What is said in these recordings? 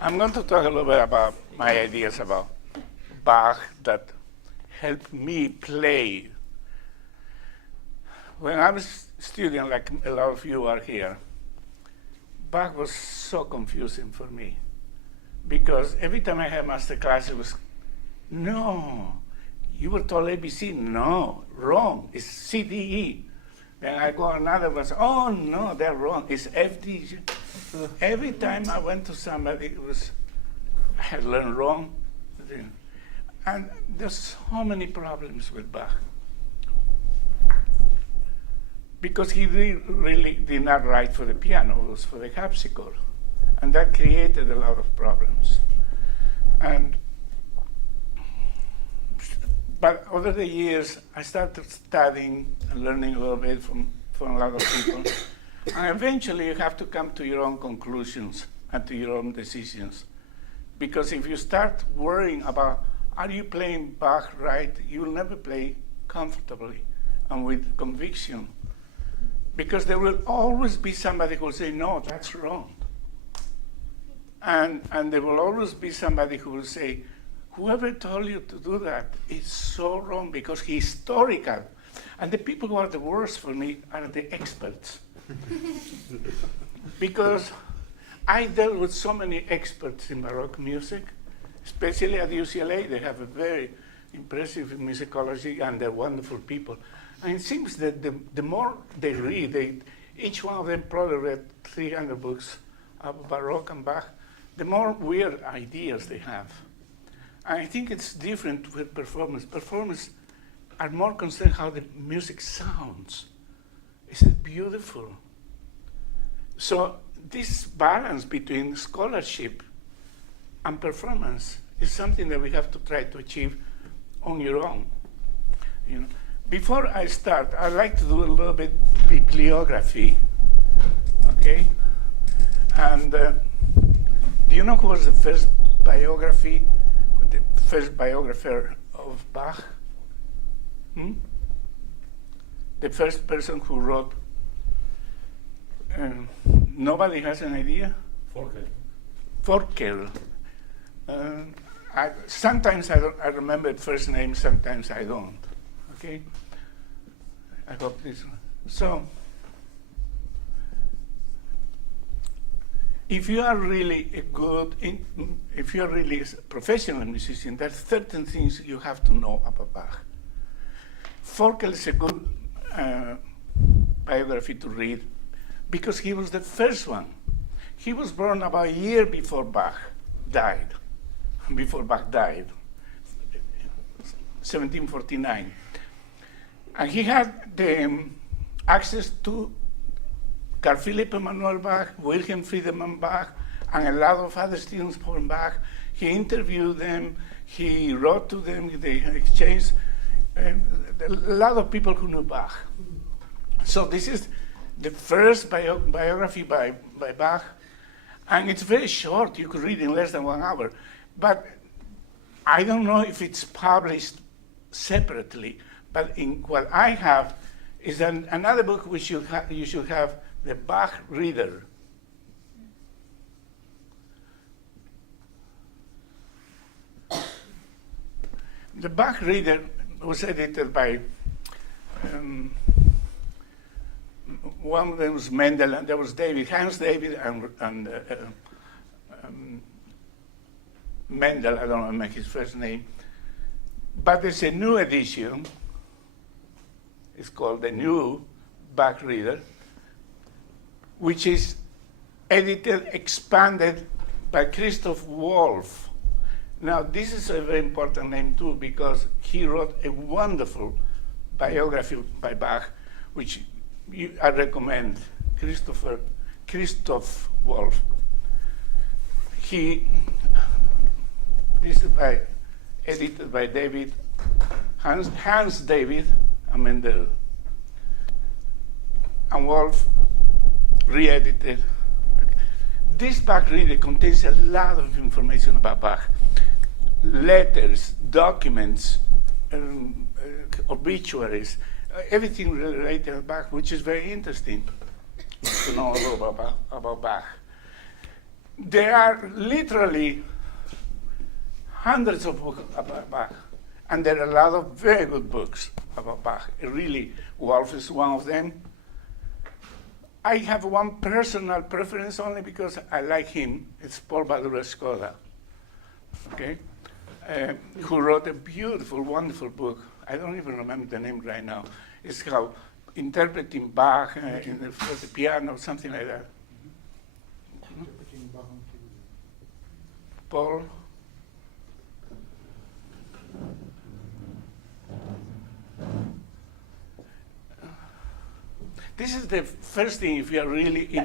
I'm going to talk a little bit about my ideas about Bach that helped me play. When I was studying, like a lot of you are here, Bach was so confusing for me because every time I had master class, it was, no, you were told ABC, no, wrong, it's CDE. Then I go another one, oh no, they're wrong, it's FD. Every time I went to somebody, I had learned wrong. And there's so many problems with Bach. Because he really did not write for the piano, it was for the harpsichord. And that created a lot of problems. But over the years, I started studying and learning a little bit from a lot of people. And eventually, you have to come to your own conclusions and to your own decisions. Because if you start worrying about, are you playing Bach right, you will never play comfortably and with conviction. Because there will always be somebody who will say, no, that's wrong. And there will always be somebody who will say, whoever told you to do that is so wrong because he's historical. And the people who are the worst for me are the experts. Because I dealt with so many experts in Baroque music, especially at UCLA. They have a very impressive musicology and they're wonderful people. And it seems that the more they read, each one of them probably read 300 books of Baroque and Bach, the more weird ideas they have. I think it's different with performance. Performers are more concerned how the music sounds. Is it beautiful? So this balance between scholarship and performance is something that we have to try to achieve on your own. You know? Before I start, I'd like to do a little bit bibliography, okay? And do you know who was the first biographer of Bach? The first person who wrote, nobody has an idea? Forkel. Sometimes I remember first name, sometimes I don't. Okay, I hope this. So, if you are really if you are really a professional musician, there's certain things you have to know about Bach. Forkel is a good biography to read because he was the first one. He was born about a year before Bach died. 1749. And he had the access to Carl Philipp Emanuel Bach, Wilhelm Friedemann Bach, and a lot of other students from Bach. He interviewed them, he wrote to them, they exchanged a lot of people who knew Bach. So this is the first biography by Bach, and it's very short. You could read in less than 1 hour. But I don't know if it's published separately. But in what I have is another book which you should have, the Bach Reader. The Bach Reader was edited by one of them was Mendel, and there was Hans David, and Mendel. I don't remember his first name. But there's a new edition. It's called the New Bach Reader, which is edited, expanded by Christoph Wolff. Now, this is a very important name too because he wrote a wonderful biography by Bach, which I recommend, Christoph Wolff. This is edited by Hans David and Mendel. And Wolff re-edited. This Bach Reader contains a lot of information about Bach. Letters, documents, obituaries, everything related to Bach, which is very interesting to know a little about Bach. There are literally hundreds of books about Bach, and there are a lot of very good books about Bach. Really, Wolf is one of them. I have one personal preference only because I like him. It's Paul Badura-Skoda, okay, who wrote a beautiful, wonderful book. I don't even remember the name right now. It's how interpreting Bach for the piano, something like that. Paul. This is the first thing, if you are really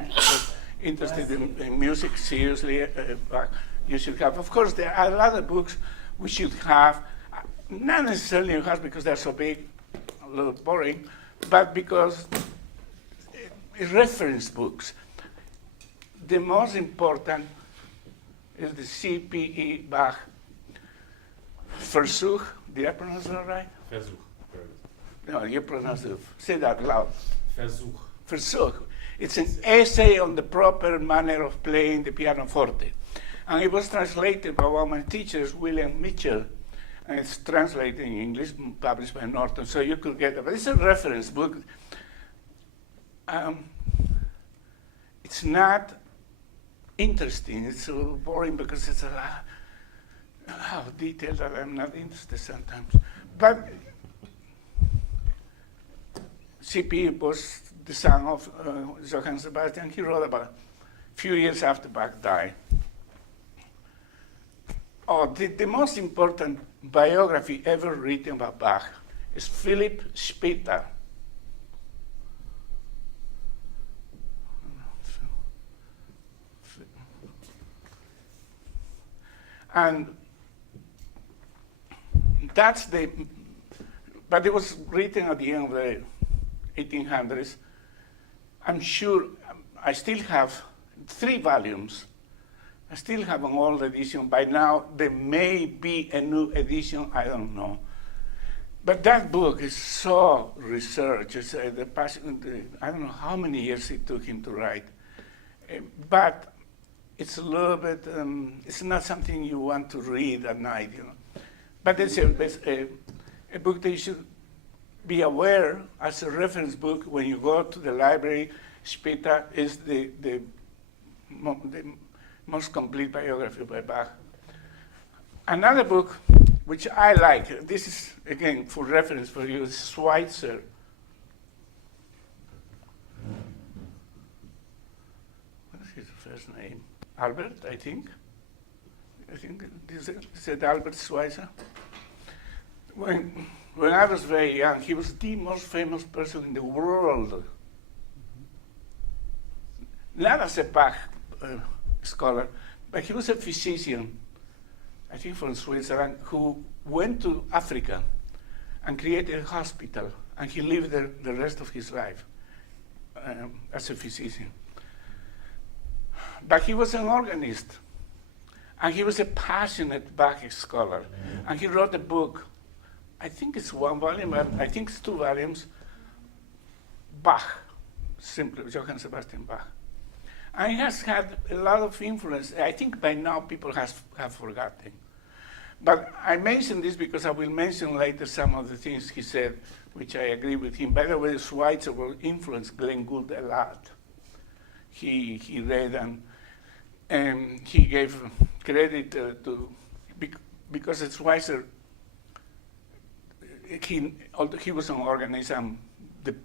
interested in music, seriously, you should have. Of course, there are a lot of books we should have, not necessarily in house because they're so big, a little boring, but because reference books. The most important is the C.P.E. Bach Versuch. Did I pronounce that right? Versuch. No, you pronounce it. Say that loud. Versuch. Versuch. It's an essay on the proper manner of playing the pianoforte. And it was translated by one of my teachers, William Mitchell, and it's translated in English, published by Norton, so you could get it. But it's a reference book. It's not interesting. It's a little boring because it's a lot of detail that I'm not interested sometimes. But C.P. was the son of Johann Sebastian. He wrote about a few years after Bach died. Oh, the most important biography ever written about Bach is Philip Spitta. And that's but it was written at the end of the 1800s. I'm sure I still have 3 volumes. I still have an old edition. By now, there may be a new edition, I don't know. But that book is so researched. It's I don't know how many years it took him to write. But it's a little bit, it's not something you want to read at night, you know. But it's a book that you should be aware as a reference book when you go to the library. Spitta is the most complete biography by Bach. Another book which I like, this is again for reference for you, is Schweitzer. What is his first name? Albert, I think. I think this is Albert Schweitzer. When I was very young, he was the most famous person in the world. Not as a Bach scholar, but he was a physician, I think from Switzerland, who went to Africa and created a hospital, and he lived there the rest of his life as a physician. But he was an organist, and he was a passionate Bach scholar, and he wrote a book. I think it's 1 volume, but I think it's 2 volumes. Bach, simply Johann Sebastian Bach. And he has had a lot of influence. I think by now people have forgotten. But I mention this because I will mention later some of the things he said, which I agree with him. By the way, Schweitzer will influence Glenn Gould a lot. He read and he gave credit to, because Schweitzer, although he was an organist, the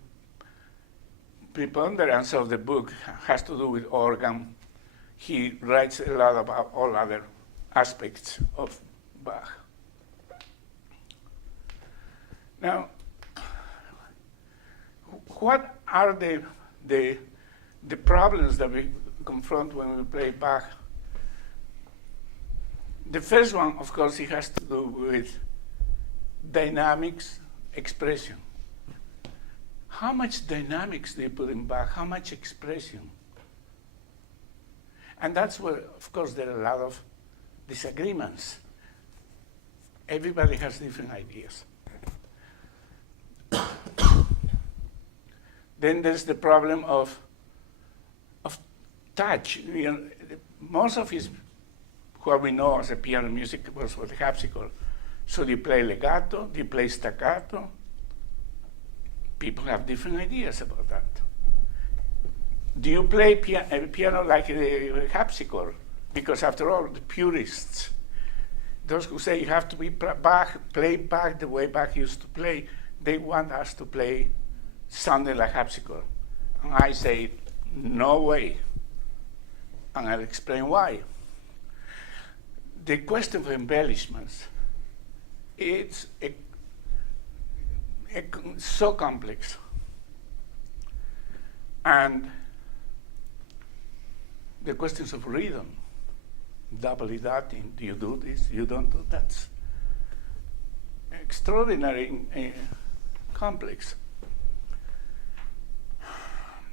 preponderance of the book has to do with organ. He writes a lot about all other aspects of Bach. Now, what are the problems that we confront when we play Bach? The first one, of course, it has to do with dynamics, expression. How much dynamics do you put in Bach? How much expression? And that's where, of course, there are a lot of disagreements. Everybody has different ideas. Then there's the problem of touch. You know, most of his, what we know as a piano music was with harpsichord. So do you play legato? Do you play staccato? People have different ideas about that. Do you play piano like a harpsichord? Because after all, the purists, those who say you have to be play Bach the way Bach used to play, they want us to play something like harpsichord. And I say, no way. And I'll explain why. The question of embellishments, it's so complex. And the questions of rhythm, doubly dotting, do you do this, you don't do that? That's extraordinary complex.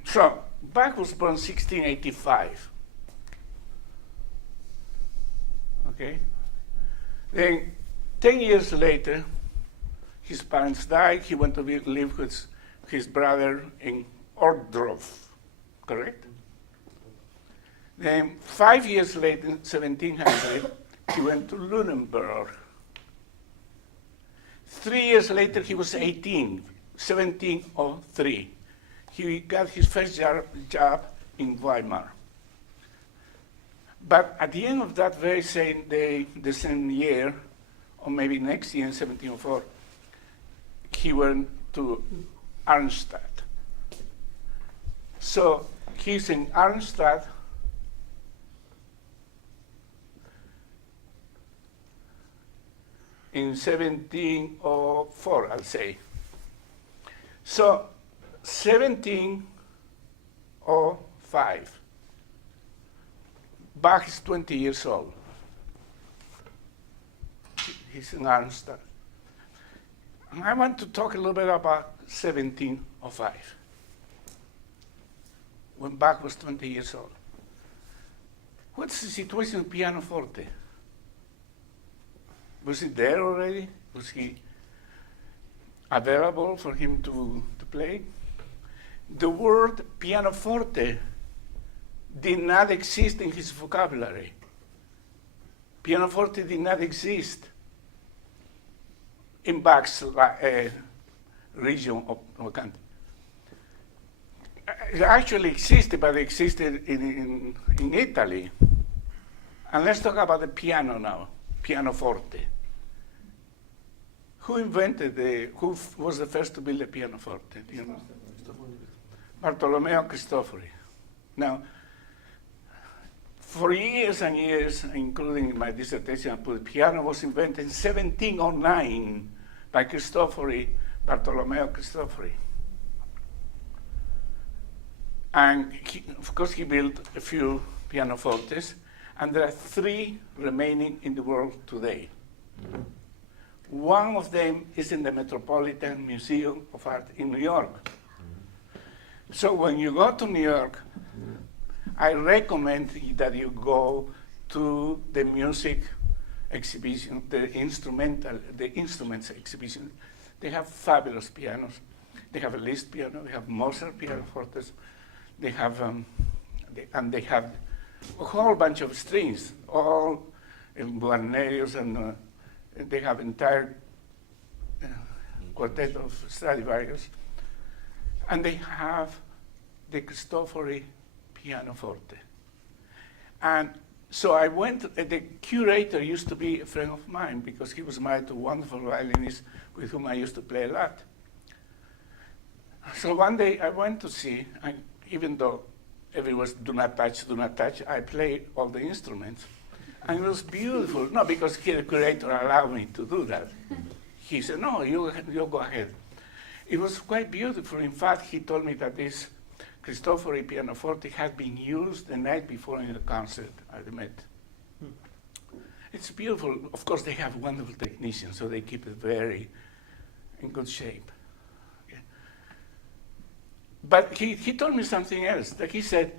So Bach was born 1685. Okay? Then 10 years later, his parents died. He went to live with his brother in Ohrdruf, correct? Then 5 years later, 1700, he went to Lunenburg. 3 years later, he was 18, 1703. He got his first job in Weimar. But at the end of that very same day, the same year, or maybe next year in 1704, he went to Arnstadt. So he's in Arnstadt in 1704, I'll say. So 1705, Bach is 20 years old. He's in Arnstadt. And I want to talk a little bit about 1705, when Bach was 20 years old. What's the situation with pianoforte? Was he there already? Was he available for him to play? The word pianoforte did not exist in his vocabulary. Pianoforte did not exist in Bach's region of country. It actually existed, but it existed in Italy. And let's talk about the piano now, pianoforte. Who was the first to build a pianoforte? Do you know? Bartolomeo Cristofori. Now, for years and years, including my dissertation, I put piano was invented in 1709 by Bartolomeo Cristofori. And of course, he built a few pianofortes, and there are 3 remaining in the world today. One of them is in the Metropolitan Museum of Art in New York. So when you go to New York, I recommend that you go to the music exhibition, the instruments exhibition. They have fabulous pianos. They have a Liszt piano, they have Mozart pianofortes, they have, they have a whole bunch of strings, all in Guarnerius, and they have entire quartet of Stradivarius, and they have the Cristofori pianoforte. And so I went, the curator used to be a friend of mine because he was married to a wonderful violinist with whom I used to play a lot. So one day I went to see, and even though everyone was do not touch, I played all the instruments. And it was beautiful. No, because the curator allowed me to do that. He said, no, you go ahead. It was quite beautiful. In fact, he told me that this Cristofori pianoforte had been used the night before in a concert at the Met. It's beautiful. Of course, they have wonderful technicians, so they keep it very in good shape. Okay. But he told me something else. That he said,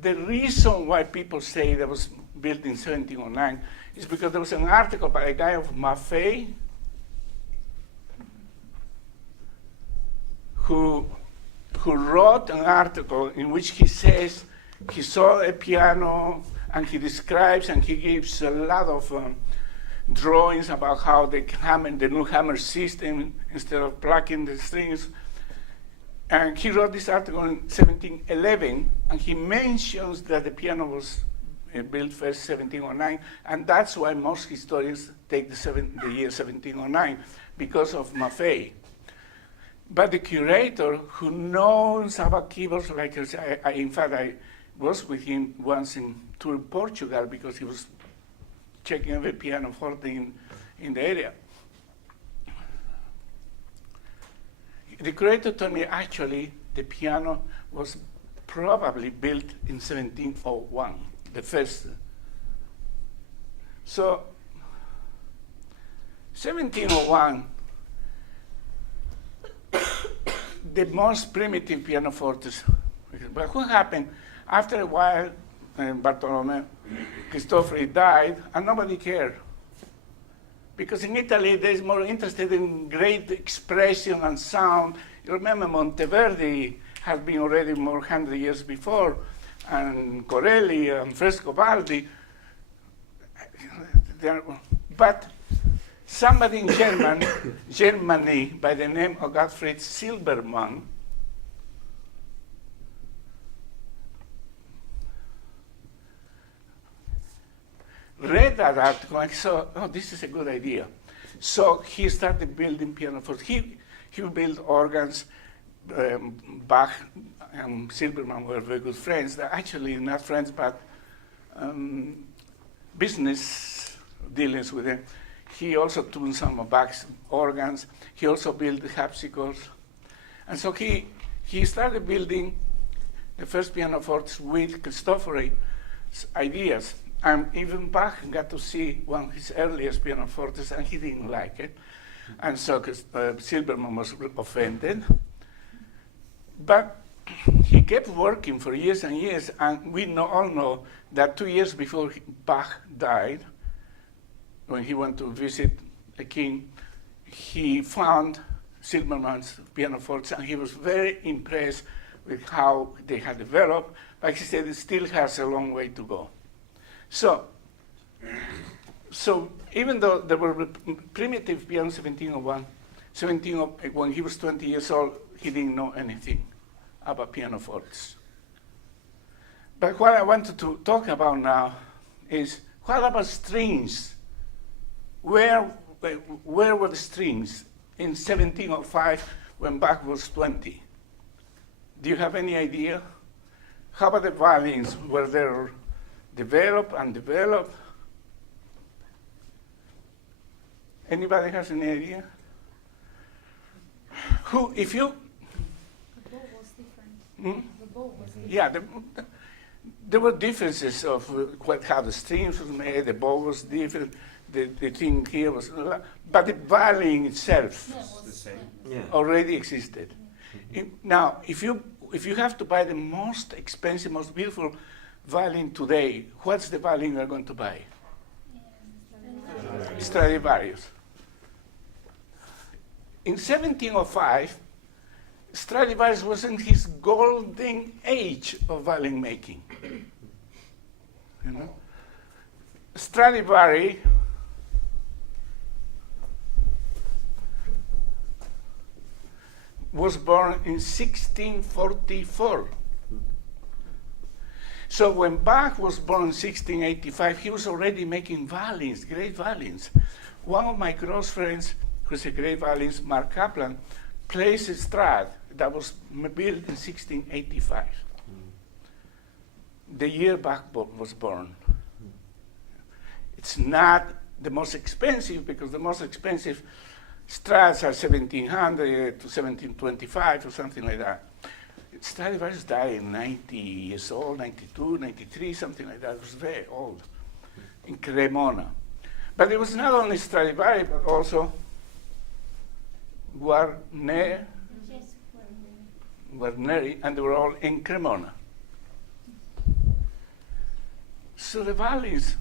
the reason why people say that was built in 1709 is because there was an article by a guy of Maffei who wrote an article in which he says he saw a piano, and he describes and he gives a lot of drawings about how the new hammer system, instead of plucking the strings. And he wrote this article in 1711, and he mentions that the piano was built first 1709, and that's why most historians take the year 1709, because of Maffei. But the curator, who knows about keyboards, like in fact, I was with him once in Portugal, because he was checking every pianoforte in the area. The curator told me, actually, the piano was probably built in 1701, the first. So, 1701, the most primitive pianofortes. But what happened? After a while, Bartolome Cristofori died, and nobody cared. Because in Italy, they're more interested in great expression and sound. You remember Monteverdi had been already more 100 years before, and Corelli and Frescobaldi. But somebody in Germany by the name of Gottfried Silbermann read that article and saw, oh, this is a good idea. So he started building pianofortes. He built organs. Bach and Silbermann were very good friends. They're actually not friends, but business dealings with them. He also tuned some of Bach's organs. He also built the harpsichords. And so he started building the first pianofortes with Cristofori's ideas. And even Bach got to see one of his earliest pianofortes, and he didn't like it. And so Silbermann was offended. But he kept working for years and years, and we all know that 2 years before Bach died, when he went to visit a king, he found Silbermann's pianofortes, and he was very impressed with how they had developed, but he said it still has a long way to go. So even though there were primitive pianos in 1701, when he was 20 years old, he didn't know anything about pianofortes. But what I wanted to talk about now is, what about strings? Where were the strings in 1705 when Bach was 20? Do you have any idea? How about the violins? Were they developed, undeveloped? Anybody has any idea? If you... The bow was different. Hmm? The bow was different. Yeah, there were differences of how the strings was made, the bow was different, the thing here was... But the violin itself Was the same. already existed. Now, if you have to buy the most expensive, most beautiful violin today, what's the violin you're going to buy? Stradivarius. In 1705, Stradivarius was in his golden age of violin making. You know? Stradivari was born in 1644. So when Bach was born in 1685, he was already making violins, great violins. One of my close friends, who's a great violinist, Mark Kaplan, plays a Strad that was built in 1685, the year Bach was born. It's not the most expensive, because the most expensive Strads are 1700 to 1725 or something like that. Stradivarius died in 90 years old, 92, 93, something like that. It was very old, in Cremona. But it was not only Stradivari, but also Guarneri, and they were all in Cremona. So the violins,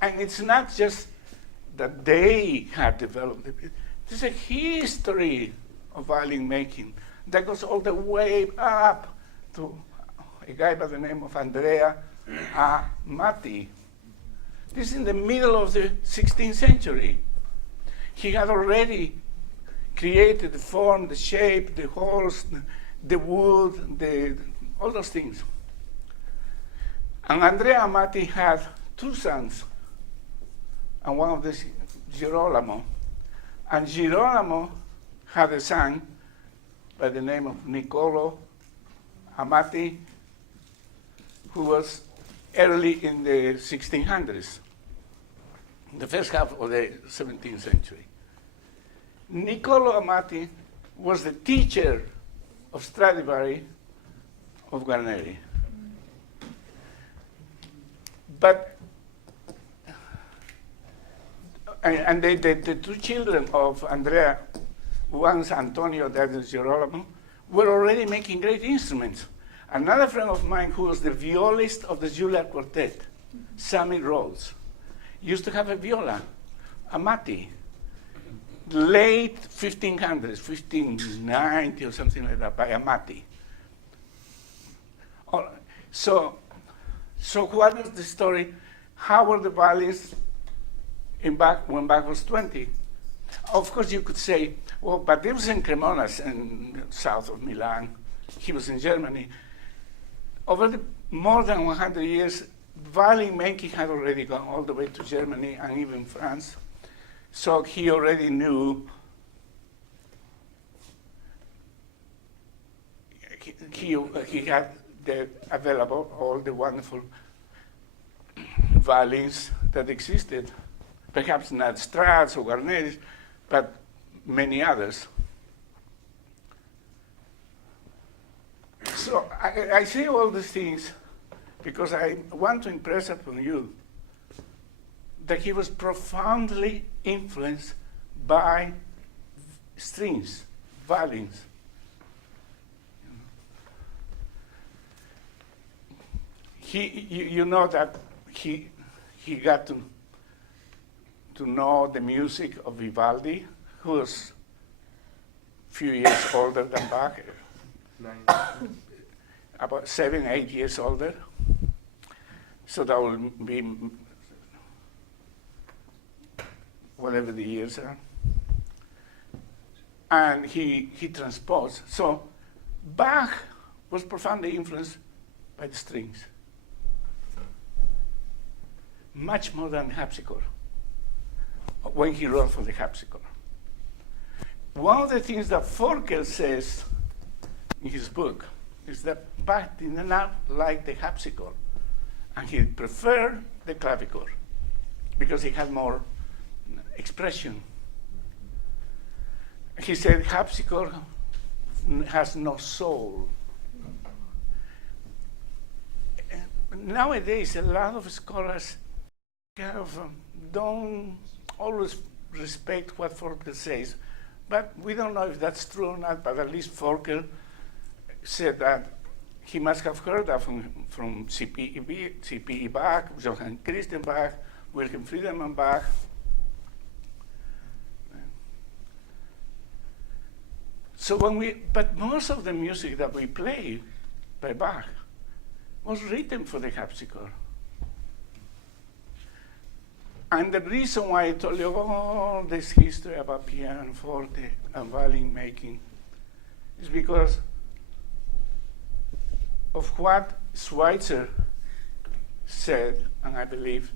and it's not just that they had developed it. There's a history of violin making that goes all the way up to a guy by the name of Andrea Amati. This is in the middle of the 16th century. He had already created the form, the shape, the holes, the wood, all those things. And Andrea Amati had two sons, and one of them, Girolamo. And Girolamo had a son by the name of Niccolo Amati, who was early in the 1600s, the first half of the 17th century. Niccolo Amati was the teacher of Stradivari, of Guarneri. But, and the two children of Andrea, one's Antonio, the other is Girolamo, were already making great instruments. Another friend of mine who was the violist of the Juilliard Quartet, Sammy Rhodes, used to have a viola, Amati, late 1500s, 1590 or something like that, by Amati. So what was the story? How were the violins in Bach when Bach was 20? Of course, you could say, well, but he was in Cremona, in south of Milan. He was in Germany. Over the more than 100 years, violin making had already gone all the way to Germany and even France. So he already knew, he had available all the wonderful violins that existed. Perhaps not Strats or Guarneris, but many others. So I say all these things because I want to impress upon you that he was profoundly influenced by strings, violins. You know that he got to know the music of Vivaldi, who was a few years older than Bach, about 7, 8 years older. So that will be whatever the years are. And he transposed. So Bach was profoundly influenced by the strings, much more than harpsichord, when he wrote for the harpsichord. One of the things that Forkel says in his book is that Bach did not like the harpsichord, and he preferred the clavichord because he had more expression. He said harpsichord has no soul. Nowadays, a lot of scholars kind of don't always respect what Forkel says, but we don't know if that's true or not, but at least Forkel said that he must have heard that from C.P.E. Bach, Johann Sebastian Bach, Wilhelm Friedemann Bach. So but most of the music that we play by Bach was written for the harpsichord. And the reason why I told you all this history about pianoforte and violin making is because of what Schweitzer said, and I believe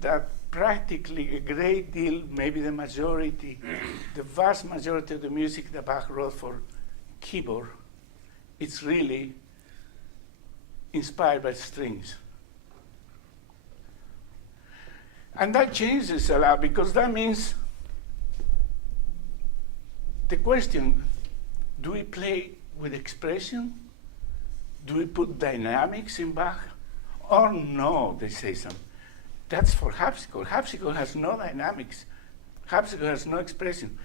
that practically a great deal, maybe the majority, the vast majority of the music that Bach wrote for keyboard, it's really inspired by strings. And that changes a lot, because that means the question, do we play with expression? Do we put dynamics in Bach? Or no, they say some. That's for harpsichord. Harpsichord has no dynamics. Harpsichord has no expression.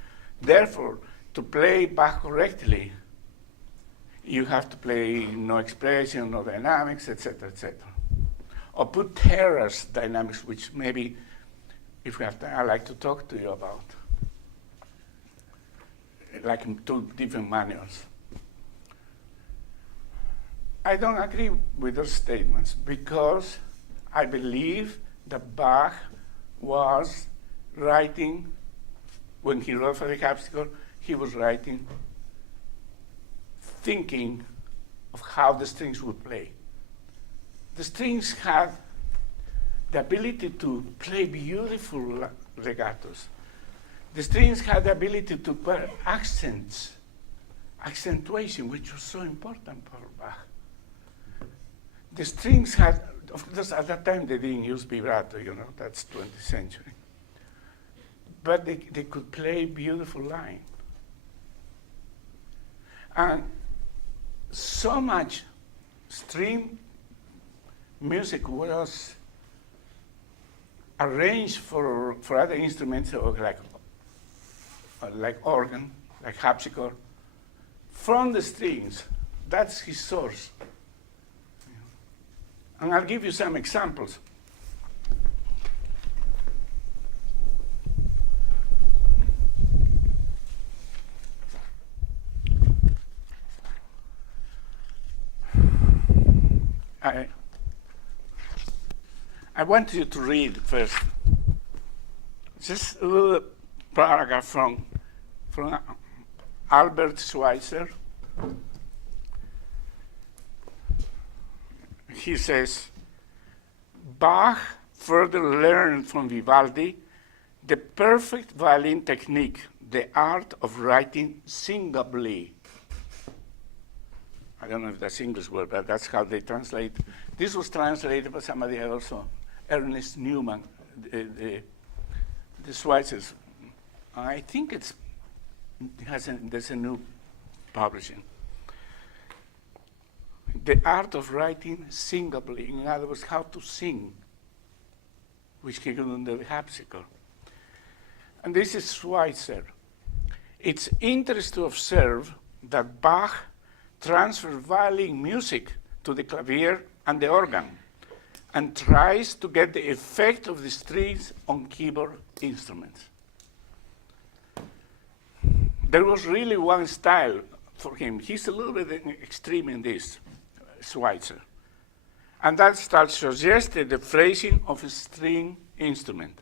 Therefore, to play Bach correctly, you have to play no expression, no dynamics, etc., etc. Or put Terra's dynamics, which maybe, if we have time, I'd like to talk to you about, like in 2 different manuals. I don't agree with those statements because I believe that Bach was writing, when he wrote for the harpsichord, he was writing thinking of how the strings would play. The strings had the ability to play beautiful legatos. The strings had the ability to put accents, accentuation, which was so important for Bach. The strings had, of course, at that time they didn't use vibrato, that's 20th century. But they could play beautiful line. And so much string music was arranged for other instruments, like organ, like harpsichord, from the strings. That's his source. And I'll give you some examples. I want you to read first just a little paragraph from Albert Schweitzer. He says, Bach further learned from Vivaldi the perfect violin technique, the art of writing singably. I don't know if that's English word, but that's how they translate. This was translated by somebody also, Ernest Newman, the Schweitzer's. I think there's a new publishing. The art of writing singably, in other words, how to sing, which he could on the harpsichord. And this is Schweitzer. It's interesting to observe that Bach transferred violin music to the clavier and the organ and tries to get the effect of the strings on keyboard instruments. There was really one style for him. He's a little bit extreme in this, Schweitzer. And that style suggested the phrasing of a string instrument,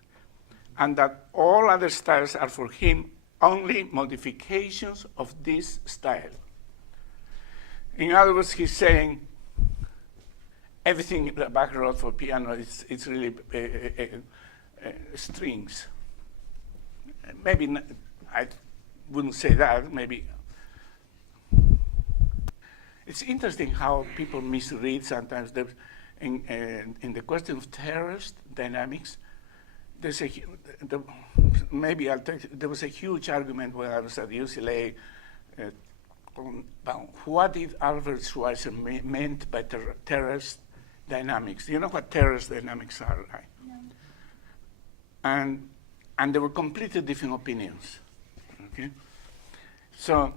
and that all other styles are for him only modifications of this style. In other words, he's saying everything that Bach wrote for piano it's really strings. Maybe I wouldn't say that. Maybe it's interesting how people misread sometimes. In the question of terrorist dynamics, there's maybe I'll tell you, there was a huge argument when I was at UCLA. What did Albert Schweitzer meant by terrorist dynamics? Do you know what terrorist dynamics are, right? No. And there were completely different opinions. Okay, so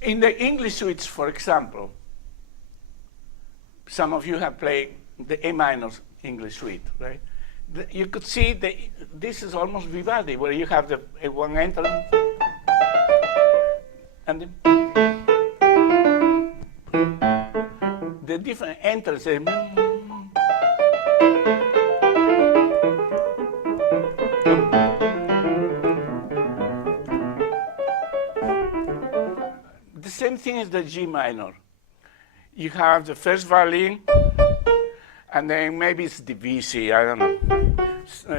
in the English suites, for example, some of you have played the A minor English suite, right? You could see this is almost Vivaldi, where you have the one entrance and the different entrances. The same thing as the G minor. You have the first violin, and then maybe it's divisi, I don't know.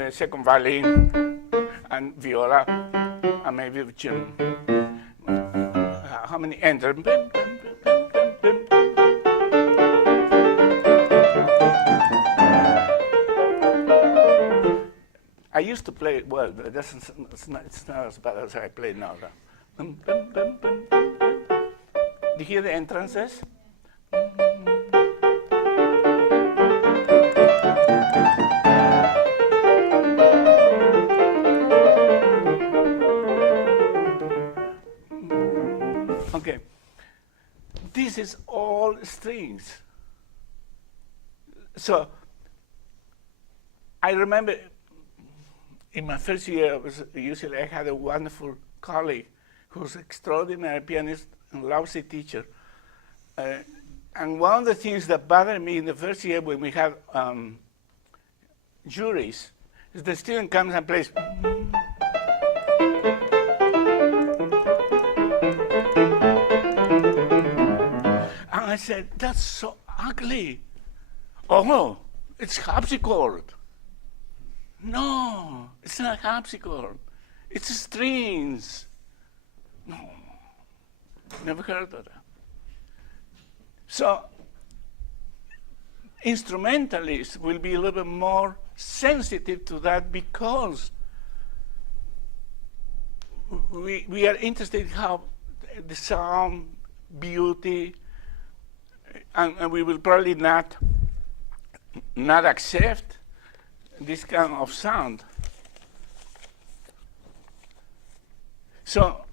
Second violin, and viola, and maybe the cello. How many enter? I used to play it well, but it's not as bad as I play now. Do you hear the entrances? Okay, this is all strings. So I remember in my first year at UCLA, I had a wonderful colleague who was an extraordinary pianist and lousy teacher. And one of the things that bothered me in the first year when we had juries is the student comes and plays. And I said, that's so ugly. Oh, no, it's harpsichord. No, it's not harpsichord. It's strings. No, never heard of that. So instrumentalists will be a little bit more sensitive to that because we are interested in how the sound, beauty, and we will probably not accept this kind of sound. So,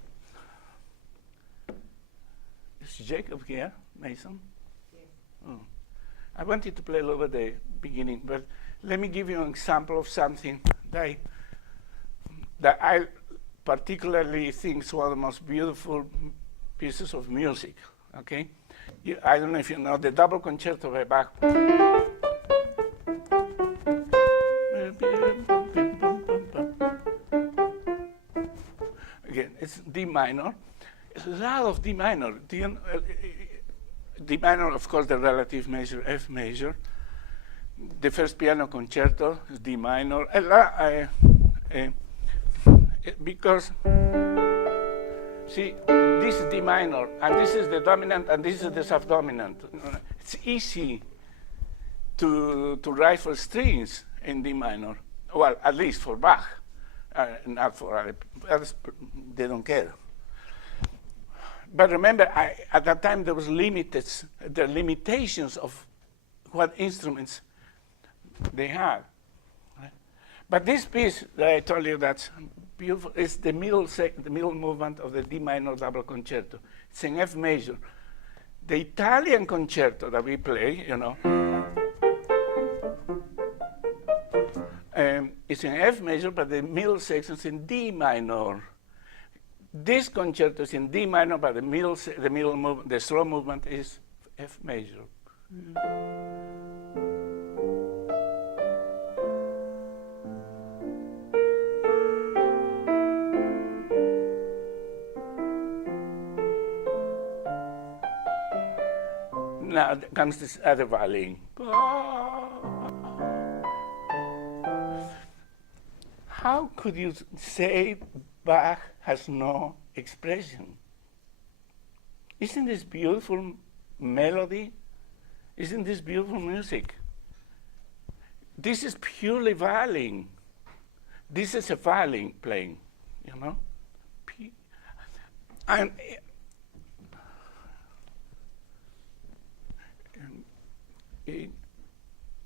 is Jacob here, Mason? Yes. Oh. I wanted to play a little bit at the beginning, but let me give you an example of something that I particularly think is one of the most beautiful pieces of music, okay? I don't know if you know the double concerto by Bach. Again, it's D minor. It's a lot of D minor. D minor, of course, the relative measure, F major. The first piano concerto is D minor. Because, see, this is D minor, and this is the dominant, and this is the subdominant. It's easy to write for strings in D minor. Well, at least for Bach, not for others. They don't care. But remember, at that time there was the limitations of what instruments they had. Right? But this piece that I told you that's beautiful is the middle movement of the D minor double concerto. It's in F major. The Italian concerto that we play, you know, it's in F major, but the middle section is in D minor. This concerto is in D minor, but the slow movement is F major. Now comes this other violin. How could you say Bach has no expression? Isn't this beautiful melody? Isn't this beautiful music? This is purely violin. This is a violin playing, you know? And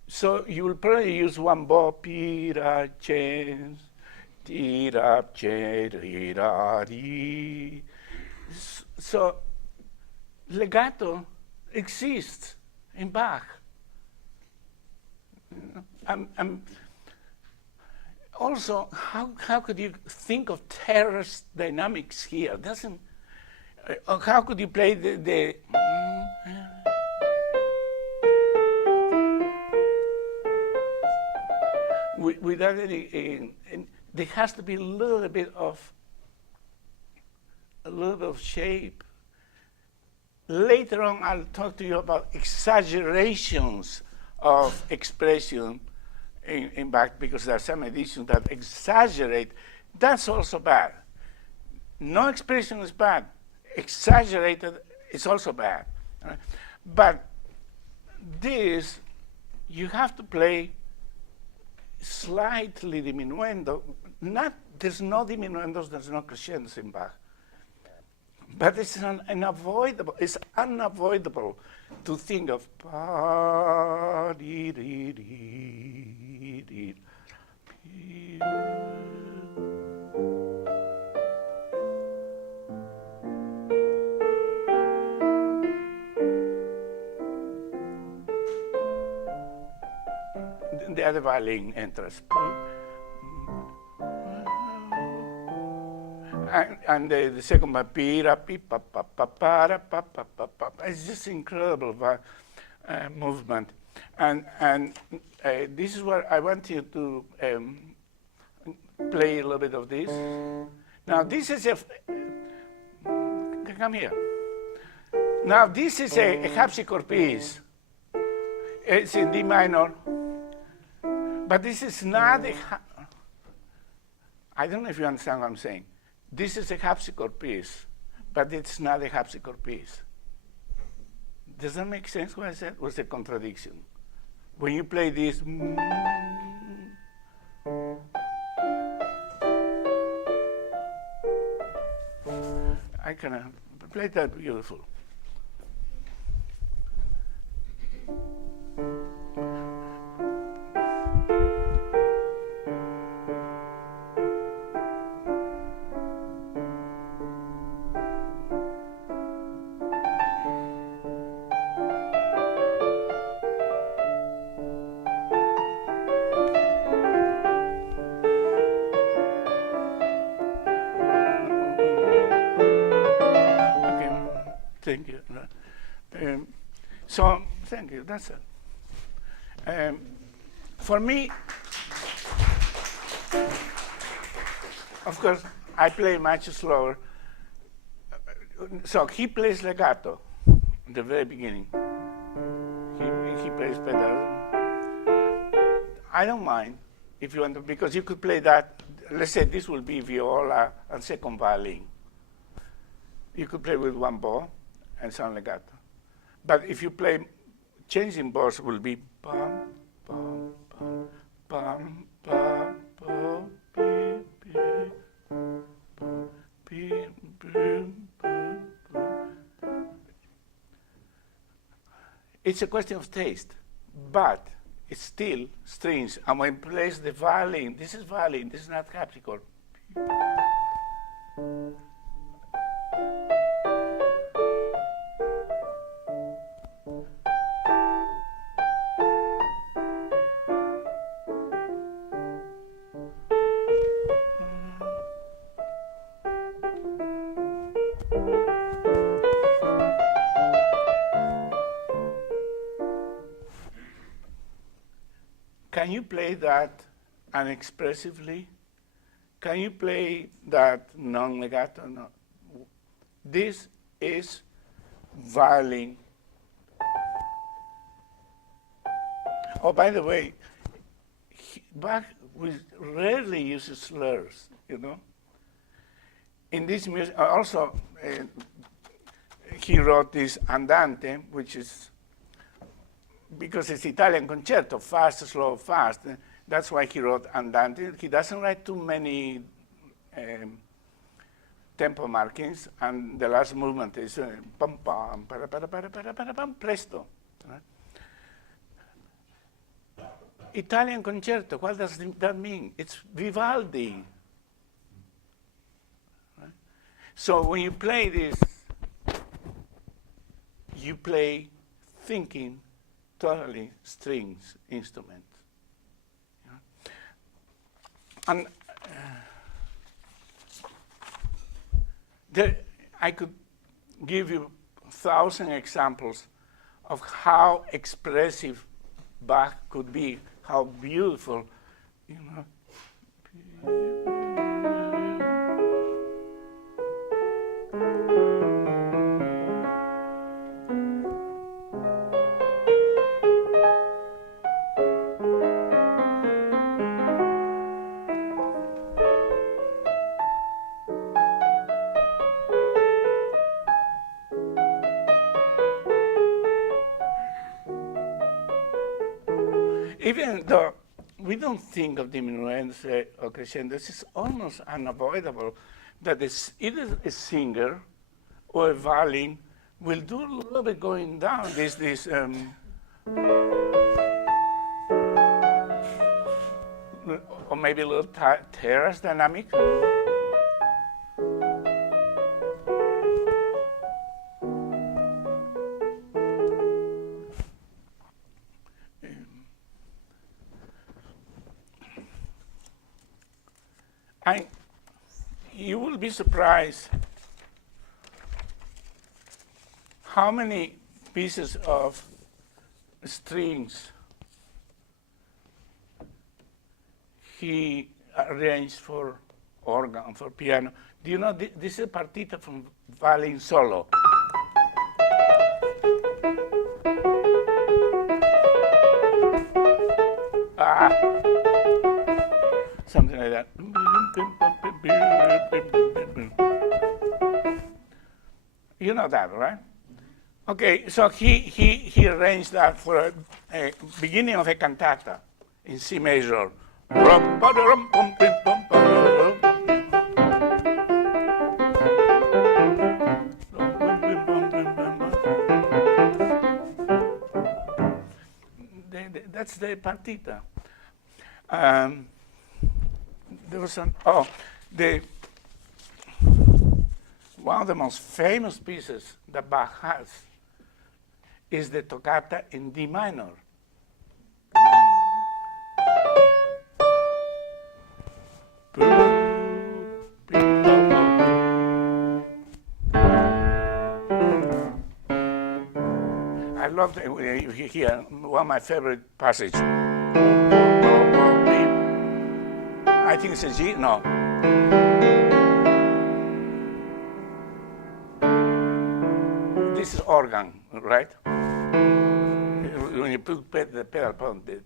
so you will probably use one bow, pira, chance, tira, che, di. So legato exists in Bach. Also, how could you think of terrace dynamics here? How could you play the without any, there has to be a little bit of shape. Later on, I'll talk to you about exaggerations of expression in Bach, because there are some editions that exaggerate. That's also bad. No expression is bad. Exaggerated is also bad. Right? But this, you have to play slightly diminuendo. There's no diminuendos, there's no crescendos in Bach. But it's unavoidable. It's unavoidable to think of pa di di di di. where the violin enters. And the second one, it's just incredible movement. And this is what I want you to play a little bit of this. Now this is come here. Now this is a harpsichord piece. It's in D minor, but this is not I don't know if you understand what I'm saying. This is a harpsichord piece, but it's not a harpsichord piece. Does that make sense what I said? It was a contradiction. When you play this, I can play that beautiful. Thank you. So, thank you. That's it. For me, of course, I play much slower. So he plays legato in the very beginning. He plays better. I don't mind if you want to, because you could play that. Let's say this will be viola and second violin. You could play with one bow and sound legato. But if you play, changing bows will be bum, bum, bum, bum, bum, bum, beep, beep, bum, beep, beep, bum, bum. It's a question of taste, but it's still strings. And when it plays the violin, this is not harpsichord. Can you play that unexpressively? Can you play that non-legato? No. This is violin. Oh, by the way, Bach rarely uses slurs, you know. In this music, also, he wrote this andante, which is, because it's Italian concerto, fast, slow, fast. That's why he wrote andante. He doesn't write too many tempo markings, and the last movement is pam pam para para para para para pam presto. Right? Italian concerto. What does that mean? It's Vivaldi. Right? So when you play this, you play thinking totally strings instrument. And I could give you 1,000 examples of how expressive Bach could be, how beautiful, you know. Even though we don't think of diminuendo or crescendo, it's almost unavoidable that either a singer or a violin will do a little bit going down, or maybe a little terrace dynamic. And you will be surprised how many pieces of strings he arranged for organ, for piano. Do you know, this is a partita from violin solo. Something like that. You know that, right? Okay, so he arranged that for a beginning of a cantata in C major. That's the partita. There was one of the most famous pieces that Bach has is the toccata in D minor. I love here, one of my favorite passages. I think it's a G, no. This is organ, right? When you put the pedal on the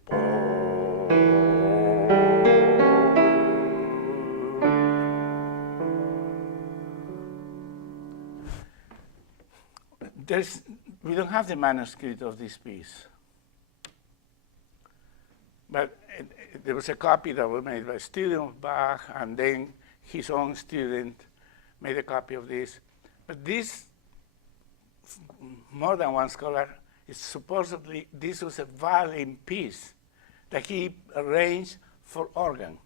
we don't have the manuscript of this piece. But there was a copy that was made by a student of Bach, and then his own student made a copy of this. But this, more than one scholar, is supposedly this was a violin piece that he arranged for organ.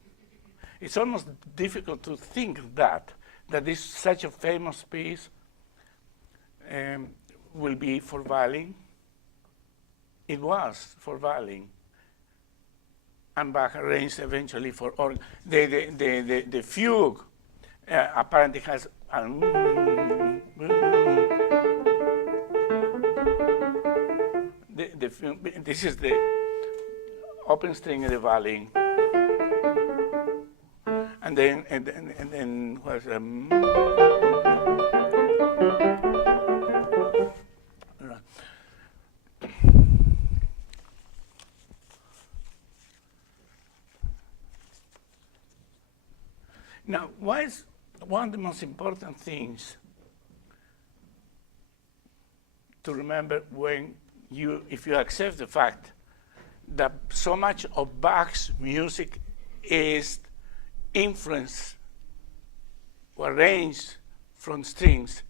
It's almost difficult to think that this such a famous piece will be for violin. It was for violin. And Bach arranged eventually for organ. The fugue apparently has this is the open string of the violin, and then was now, what is one of the most important things to remember if you accept the fact that so much of Bach's music is influenced or arranged from strings,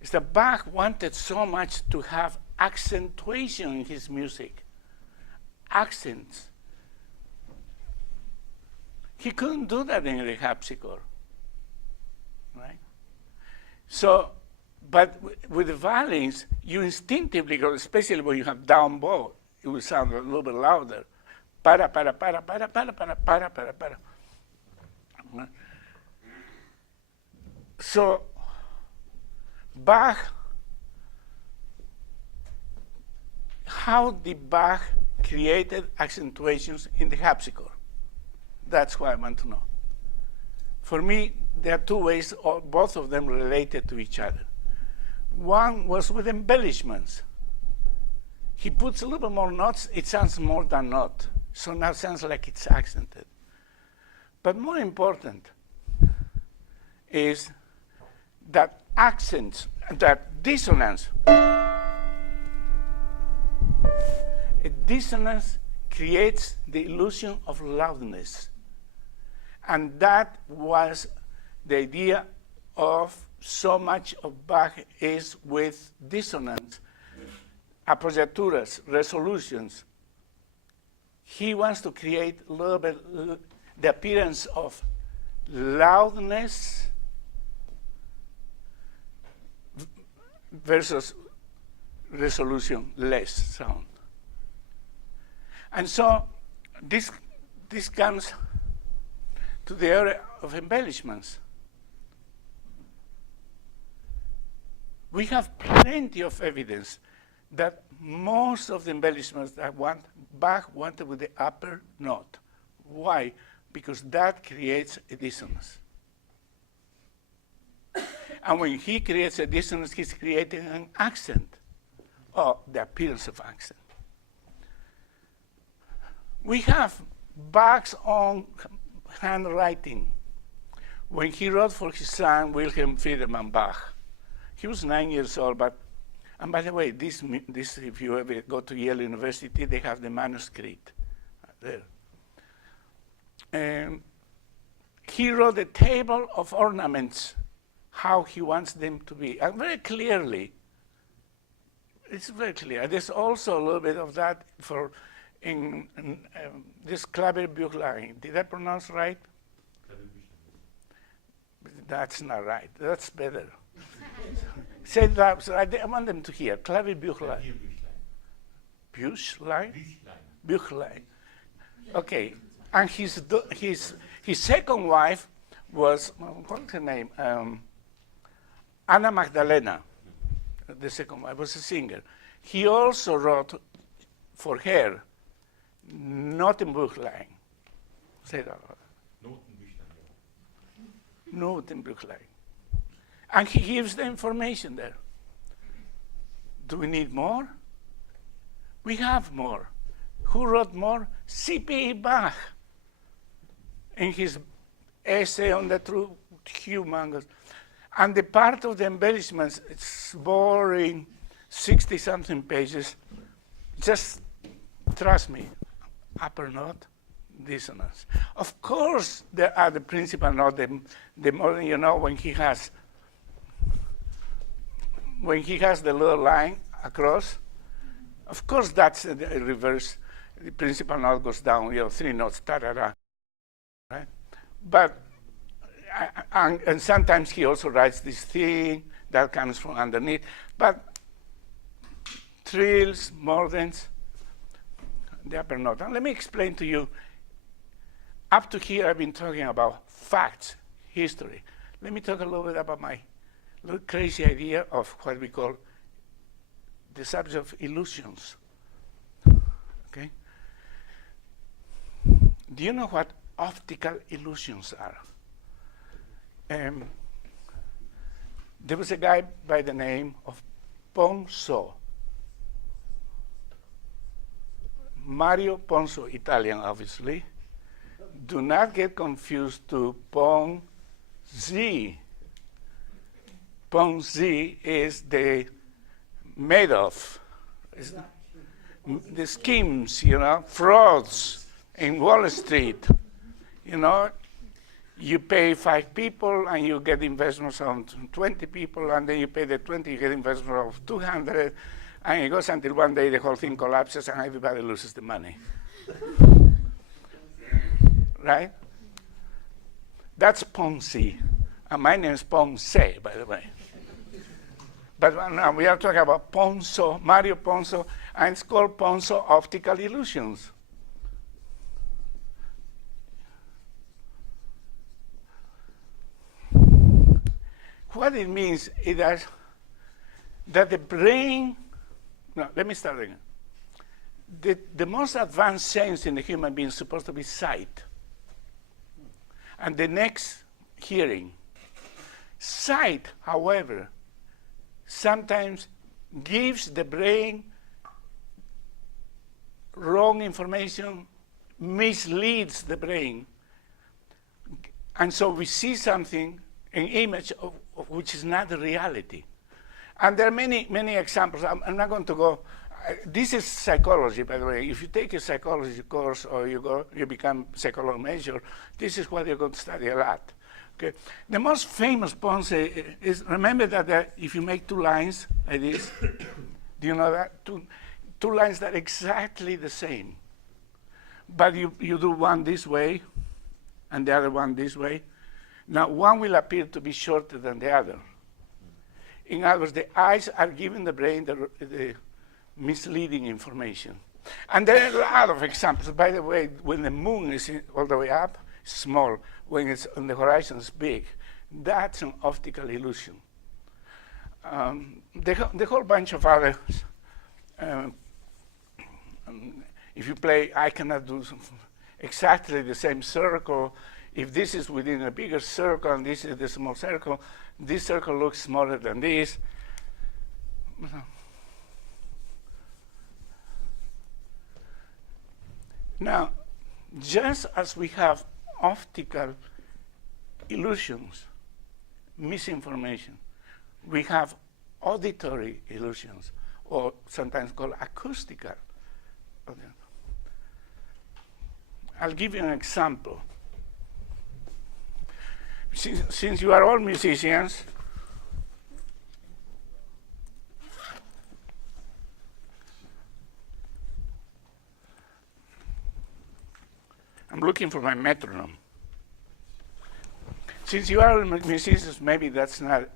is that Bach wanted so much to have accentuation in his music, accents. He couldn't do that in the harpsichord, right? So, but with the violins, you instinctively go, especially when you have down bow, it will sound a little bit louder. Para, para, para, para, para, para, para, para, para. So, Bach, how did Bach created accentuations in the harpsichord? That's what I want to know. For me, there are two ways, both of them related to each other. One was with embellishments. He puts a little more notes, it sounds more than note. So now it sounds like it's accented. But more important is that accents, that dissonance. A dissonance creates the illusion of loudness. And that was the idea of so much of Bach is with dissonance, appoggiaturas, resolutions. He wants to create a little bit the appearance of loudness versus resolution, less sound. And so this comes to the area of embellishments. We have plenty of evidence that most of the embellishments that Bach wanted with the upper note. Why? Because that creates a dissonance. And when he creates a dissonance, he's creating an accent, or the appearance of accent. We have Bach's own handwriting. When he wrote for his son, Wilhelm Friedemann Bach, he was 9 years old, and by the way, this, if you ever go to Yale University, they have the manuscript there. And he wrote a table of ornaments, how he wants them to be, and very clearly, it's very clear. There's also a little bit of that in this Klavirbüchlein. Did I pronounce right? That's not right. That's better. Say that. So I want them to hear. Klavirbüchlein. Büchlein? Büchlein. Okay. And his second wife was, what's her name? Anna Magdalena. The second wife was a singer. He also wrote for her Notenbüchlein. Say that. Notenbüchlein. And he gives the information there. Do we need more? We have more. Who wrote more? C.P. Bach. In his essay on the true humongous. And the part of the embellishments, it's boring, 60-something pages. Just trust me, upper note, dissonance. Of course, there are the principal note, the more, you know, when he has the little line across, of course that's the reverse. The principal note goes down, you know, 3 notes, ta-da-da, right? But, and sometimes he also writes this thing that comes from underneath. But trills, mordents, the upper note. And let me explain to you, up to here I've been talking about facts, history. Let me talk a little bit about my little crazy idea of what we call the subject of illusions. Okay? Do you know what optical illusions are? There was a guy by the name of Ponce. Mario Ponce, Italian, obviously. Do not get confused to Ponce. Ponce is the Madoff, the schemes, you know, frauds in Wall Street. You know, you pay 5 people and you get investments on 20 people, and then you pay the 20, you get investment of 200, and it goes until one day the whole thing collapses and everybody loses the money. Right? That's Ponce. And my name is Ponce, by the way. But now we are talking about Ponce, Mario Ponce, and it's called Ponce Optical Illusions. What it means is that the brain, no, let me start again. The most advanced sense in the human being is supposed to be sight. And the next, hearing. Sight, however, sometimes gives the brain wrong information, misleads the brain. And so we see something, an image of which is not the reality. And there are many, many examples. I'm not going to go. This is psychology, by the way. If you take a psychology course or you become psychology major, this is what you're going to study a lot. Okay. The most famous Ponce is, remember that if you make 2 lines like this, do you know that? Two lines that are exactly the same. But you do one this way and the other one this way. Now, one will appear to be shorter than the other. In other words, the eyes are giving the brain the misleading information. And there are a lot of examples. By the way, when the moon is all the way up, small, when it's on the horizon is big. That's an optical illusion. The whole bunch of others. If you play, I cannot do exactly the same circle. If this is within a bigger circle and this is the small circle, this circle looks smaller than this. Now, just as we have optical illusions, misinformation, we have auditory illusions, or sometimes called acoustical. I'll give you an example. Since you are all musicians, I'm looking for my metronome. Since you are musicians, maybe that's not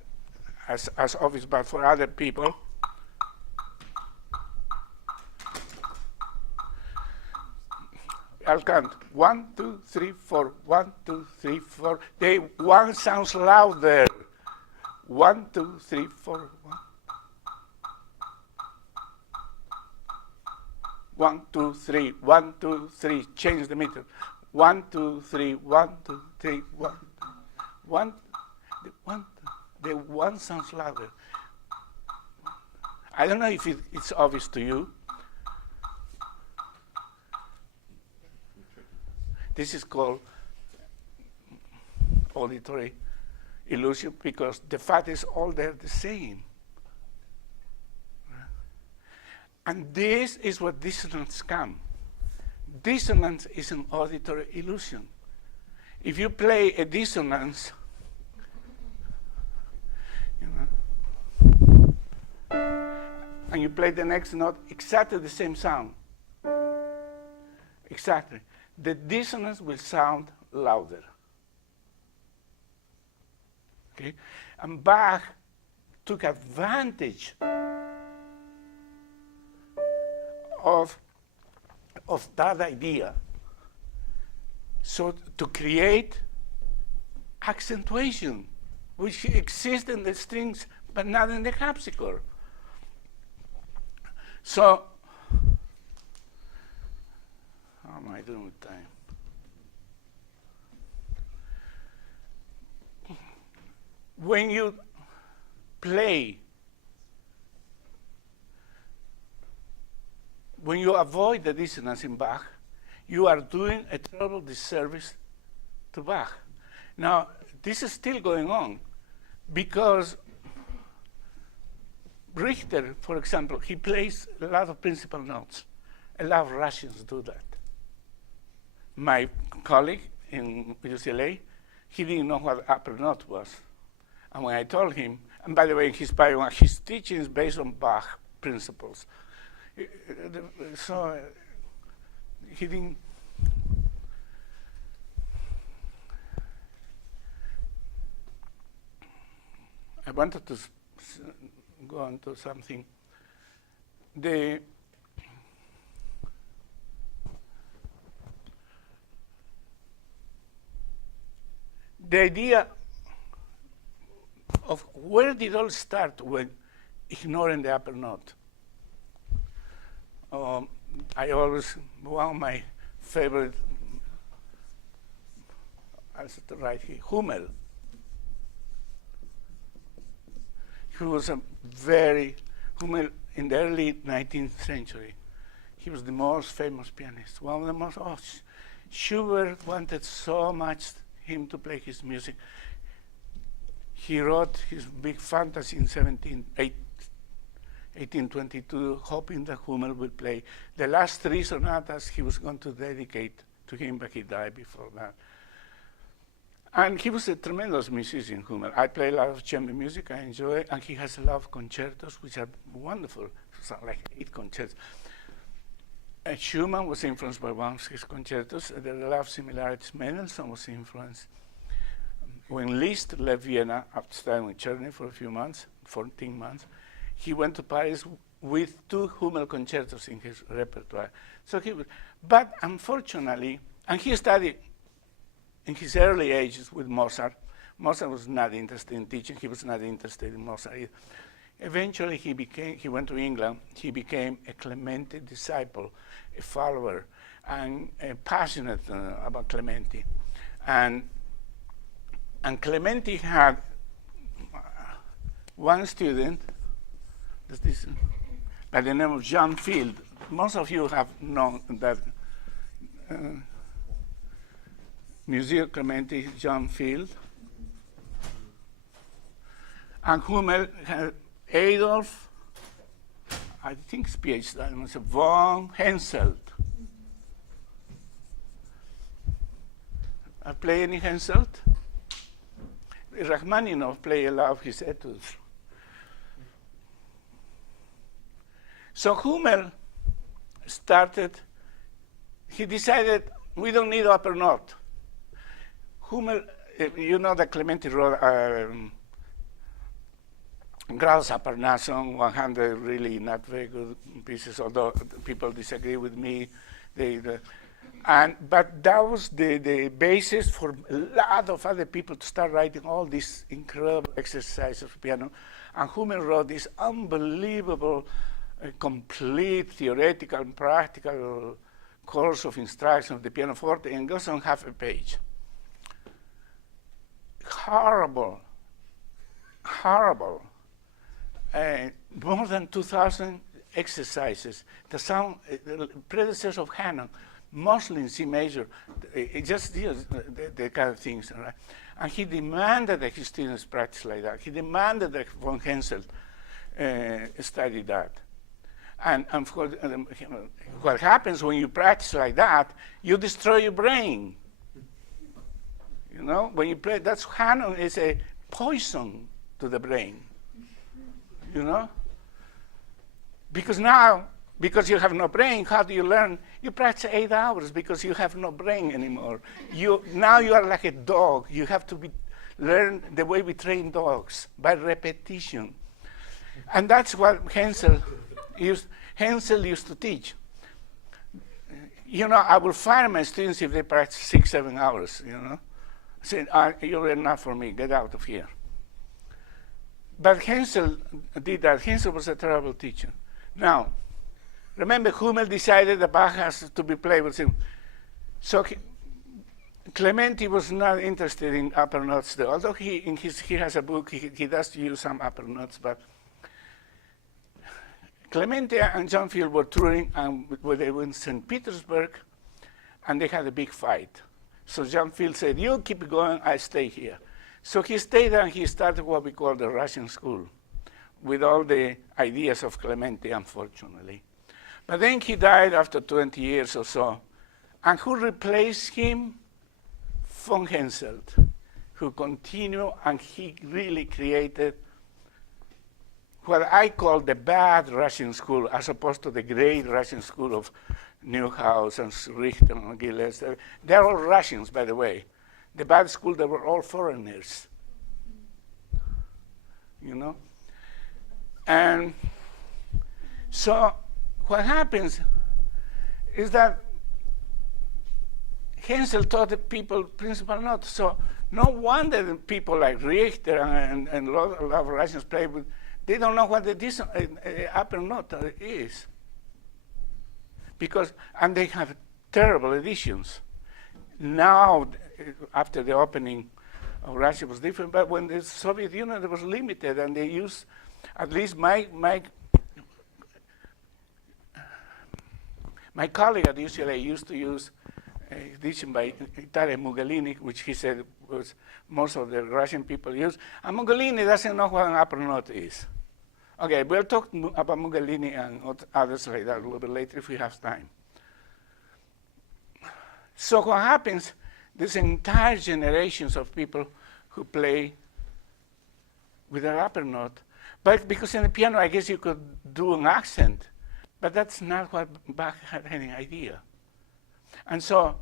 as obvious, but for other people, I'll count 1, 2, 3, 4. 1, 2, 3, 4. One sounds louder. 1, 2, 3, 4. 1, 2, 3. 1, 2, 3. Change the meter. 1, 2, 3. 1, 2, 3. 1. 1. The one sounds louder. I don't know if it's obvious to you. This is called auditory illusion because the fact is all they're the same. And this is what dissonance comes. Dissonance is an auditory illusion. If you play a dissonance, and you play the next note, exactly the same sound. Exactly. The dissonance will sound louder. Okay? And Bach took advantage of that idea. So to create accentuation, which exists in the strings, but not in the harpsichord. So, how am I doing with time? When you play, when you avoid the dissonance in Bach, you are doing a terrible disservice to Bach. Now, this is still going on because Richter, for example, he plays a lot of principal notes. A lot of Russians do that. My colleague in UCLA, he didn't know what upper note was. And when I told him, and by the way, his teaching is based on Bach principles. So he didn't. I wanted to go on to something. The idea of where did it all start when ignoring the upper note. I always, one of my favorite, I said to write here, Hummel. He was Hummel in the early 19th century. He was the most famous pianist, one of the most, Schubert wanted so much him to play his music. He wrote his big fantasy in 1822, hoping that Hummel would play. The last 3 sonatas he was going to dedicate to him, but he died before that. And he was a tremendous musician, Hummel. I play a lot of chamber music, I enjoy it, and he has a lot of concertos, which are wonderful, like 8 concertos. Schumann was influenced by one of his concertos. There are a lot of similarities. Mendelssohn was influenced. When Liszt left Vienna after studying with Czerny for a few months, 14 months, he went to Paris with 2 Hummel concertos in his repertoire. So but unfortunately, and he studied in his early ages with Mozart. Mozart was not interested in teaching. He was not interested in Mozart either. Eventually, he went to England. He became a Clementi disciple, a follower, and passionate about Clementi. And Clementi had one student, by the name of John Field. Most of you have known that Museo Clementi, John Field. And Hummel had Adolf, I think his PhD was von Henselt. I play any Henselt? Rachmaninoff played a lot of his etudes. So Hummel started, he decided we don't need upper note. Hummel, you know that Clementi wrote Gradus Aparnason, 100 really not very good pieces, although people disagree with me. But that was the basis for a lot of other people to start writing all these incredible exercises for piano. And Hummel wrote this unbelievable, complete theoretical and practical course of instruction of the pianoforte, and goes on half a page. Horrible, horrible. More than 2,000 exercises. The predecessor of Hanon, mostly in C major, just the kind of things. Right? And he demanded that his students practice like that. He demanded that von Henselt study that. And what happens when you practice like that, you destroy your brain. You know, when you play, that's Hanon is a poison to the brain. You know? Because you have no brain, how do you learn? You practice 8 hours because you have no brain anymore. Now you are like a dog. You have to learn the way we train dogs, by repetition. And that's what Henselt used to teach. You know, I will fire my students if they practice 6, 7 hours, you know. Say, you're enough for me, get out of here. But Henselt did that. Henselt was a terrible teacher. Now, remember, Hummel decided that Bach has to be played with him. So Clementi was not interested in upper notes, though. Although he has a book, he does use some upper notes. But Clementi and John Field were touring, and they were in St. Petersburg, and they had a big fight. So John Field said, you keep going, I stay here. So he stayed there, and he started what we call the Russian school, with all the ideas of Clementi, unfortunately. But then he died after 20 years or so. And who replaced him? Von Henselt, who continued, and he really created what I call the bad Russian school, as opposed to the great Russian school of Neuhaus and Richter and Gilles. They're all Russians, by the way. The bad school, they were all foreigners, you know? And so what happens is that Henselt taught the people principal notes. So no wonder that people like Richter and a lot of Russians play with, they don't know what the upper note is. And they have terrible editions. Now, after the opening of Russia was different, but when the Soviet Union, it was limited, and they used, at least my colleague at UCLA used to use edition by Italian Mugolini, which he said was most of the Russian people use. And Mugolini doesn't know what an upper note is. Okay, we'll talk about Mugolini and others like that a little bit later if we have time. So what happens, there's entire generations of people who play with an upper note. But because in the piano, I guess you could do an accent, but that's not what Bach had any idea. And so,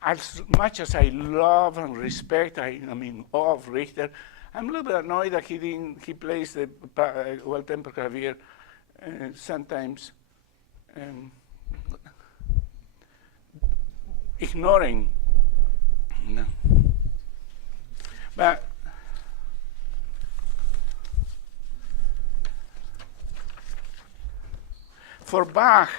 as much as I love and respect, I'm in awe of Richter, I'm a little bit annoyed that he plays the well-tempered clavier sometimes ignoring No. But for Bach,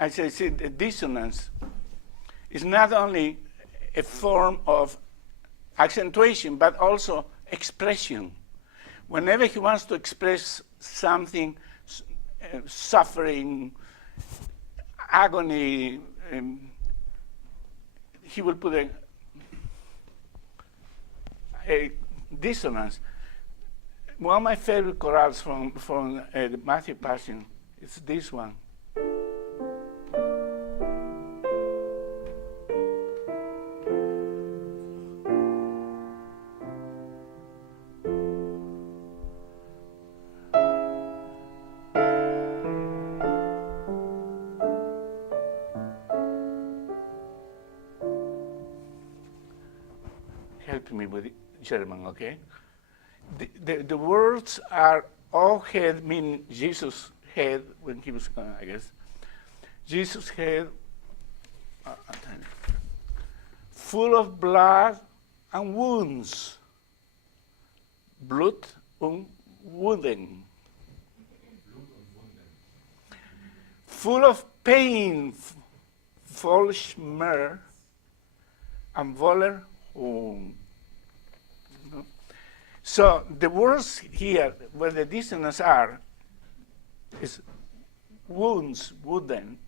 as I said, the dissonance is not only a form of accentuation, but also expression. Whenever he wants to express something, suffering, agony, he will put a dissonance. One of my favorite chorales from the Matthew Passion is this one. Help me with German, okay? The words are all head, meaning Jesus' head when he was, I guess. Jesus' head, full of blood and wounds. Blut und Wunden. Full of pain, voll Schmerz, and voller Hung. So the words here where the dissonance are is wounds, wooden.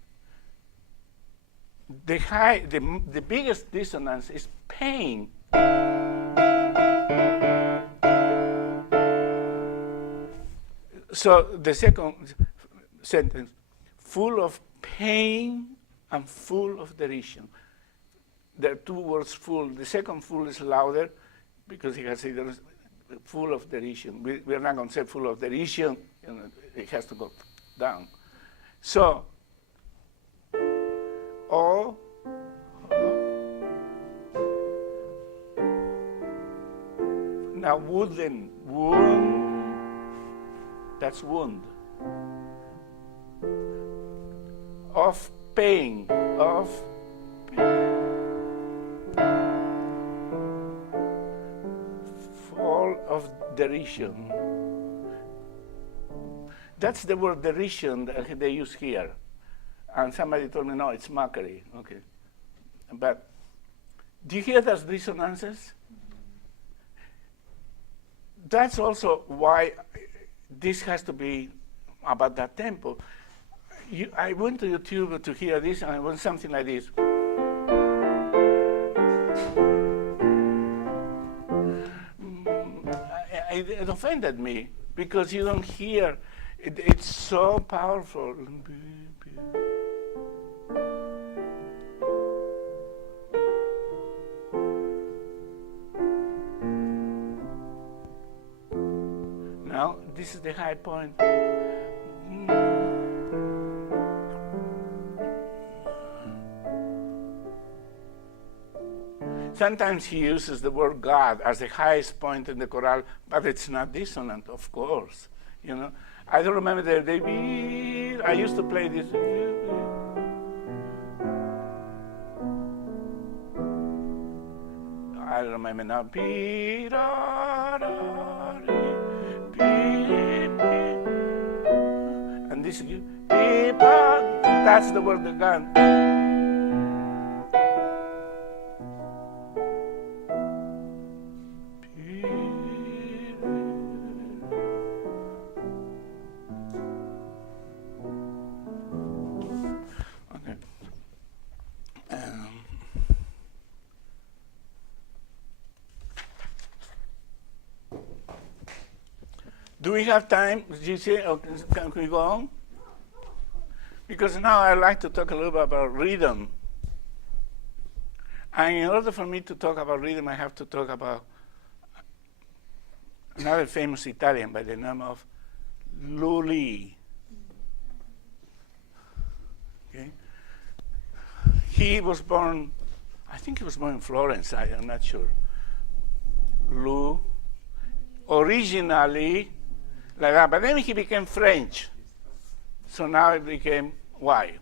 The biggest dissonance is pain. So the second sentence, full of pain and full of derision. There are two words full. The second full is louder because he has said there is full of derision. We are not going to say full of derision, it has to go down. So, all, now wooden, wound, that's wound. Of pain, of pain. Of derision. That's the word derision that they use here. And somebody told me, no, it's mockery. Okay. But do you hear those dissonances? That's also why this has to be about that tempo. I went to YouTube to hear this, and it was something like this. It offended me because you don't hear it. It's so powerful. Now this is the high point. Sometimes he uses the word God as the highest point in the chorale, but it's not dissonant, of course. You know, I don't remember I used to play this. I don't remember now. And this, that's the word of God. Do we have time, Gigi, or can we go on? Because now I'd like to talk a little bit about rhythm. And in order for me to talk about rhythm, I have to talk about another famous Italian by the name of Lully. Okay? He was born, I think he was born in Florence, I'm not sure. Originally, like that, but then he became French. So now it became Y.